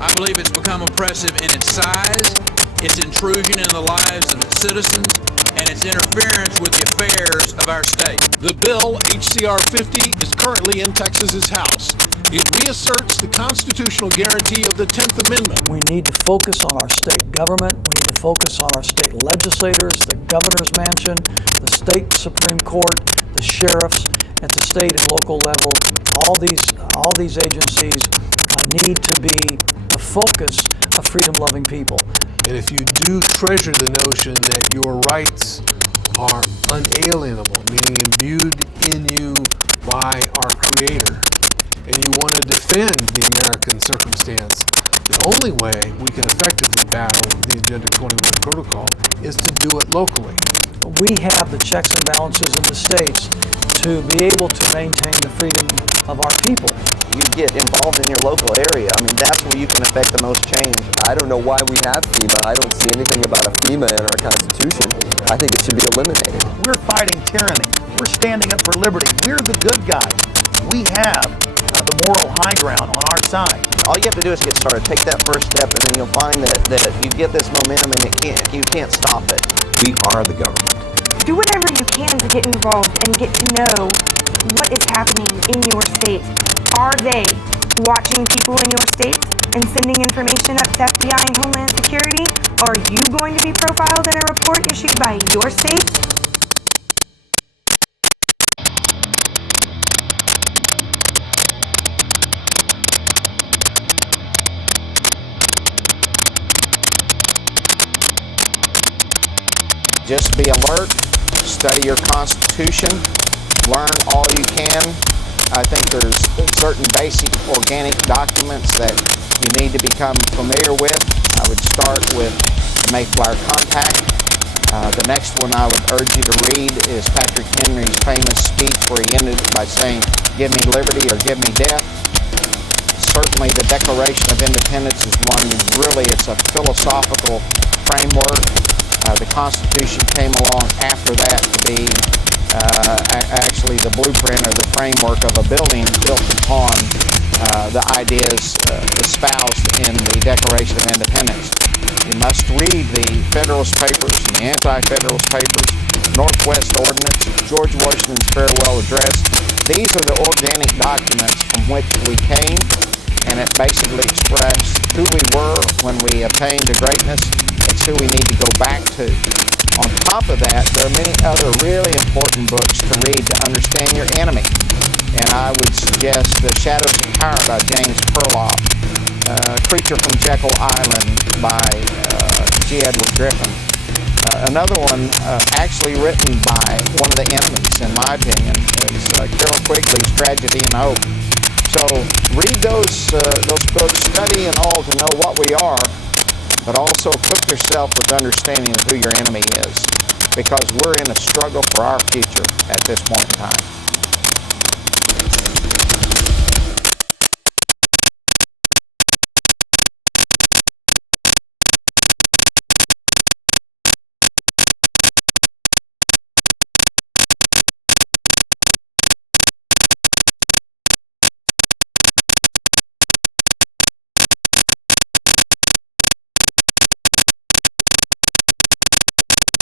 I believe it's become oppressive in its size, its intrusion in the lives of its citizens, and its interference with the affairs of our state. The bill, HCR 50, is currently in Texas's House. It reasserts the constitutional guarantee of the 10th Amendment. We need to focus on our state government. We need to focus on our state legislators, the governor's mansion, the state Supreme Court, the sheriffs at the state and local level. All these agencies need to be the focus of freedom-loving people. And if you do treasure the notion that your rights are unalienable, meaning imbued in you by our Creator, and you want to defend the American circumstance, the only way we can effectively battle the Agenda 21 protocol is to do it locally. We have the checks and balances in the states to be able to maintain the freedom of our people. You get involved in your local area. I mean, that's where you can affect the most change. I don't know why we have FEMA. I don't see anything about a FEMA in our Constitution. I think it should be eliminated. We're fighting tyranny. We're standing up for liberty. We're the good guys. We have the moral high ground on our side. All you have to do is get started. Take that first step, and then you'll find that you get this momentum, and you can't stop it. We are the government. Do whatever you can to get involved and get to know what is happening in your state. Are they watching people in your state and sending information up to FBI and Homeland Security? Are you going to be profiled in a report issued by your state? Just be alert, study your Constitution, learn all you can. I think there's certain basic organic documents that you need to become familiar with. I would start with the Mayflower Compact. The next one I would urge you to read is Patrick Henry's famous speech where he ended by saying, "Give me liberty or give me death." Certainly the Declaration of Independence is one, it's a philosophical framework. The Constitution came along after that to be actually the blueprint or the framework of a building built upon the ideas espoused in the Declaration of Independence. You must read the Federalist Papers and the Anti-Federalist Papers, Northwest Ordinance, George Washington's Farewell Address. These are the organic documents from which we came, and it basically expressed who we were when we attained to greatness. It's who we need to go back to. On top of that, there are many other really important books to read to understand your enemy. And I would suggest The Shadows of Power by James Perloff, Creature from Jekyll Island by G. Edward Griffin. Another one actually written by one of the enemies, in my opinion, is Carol Quigley's Tragedy and Hope. So read those books, study and all to know what we are, but also equip yourself with understanding of who your enemy is, because we're in a struggle for our future at this point in time.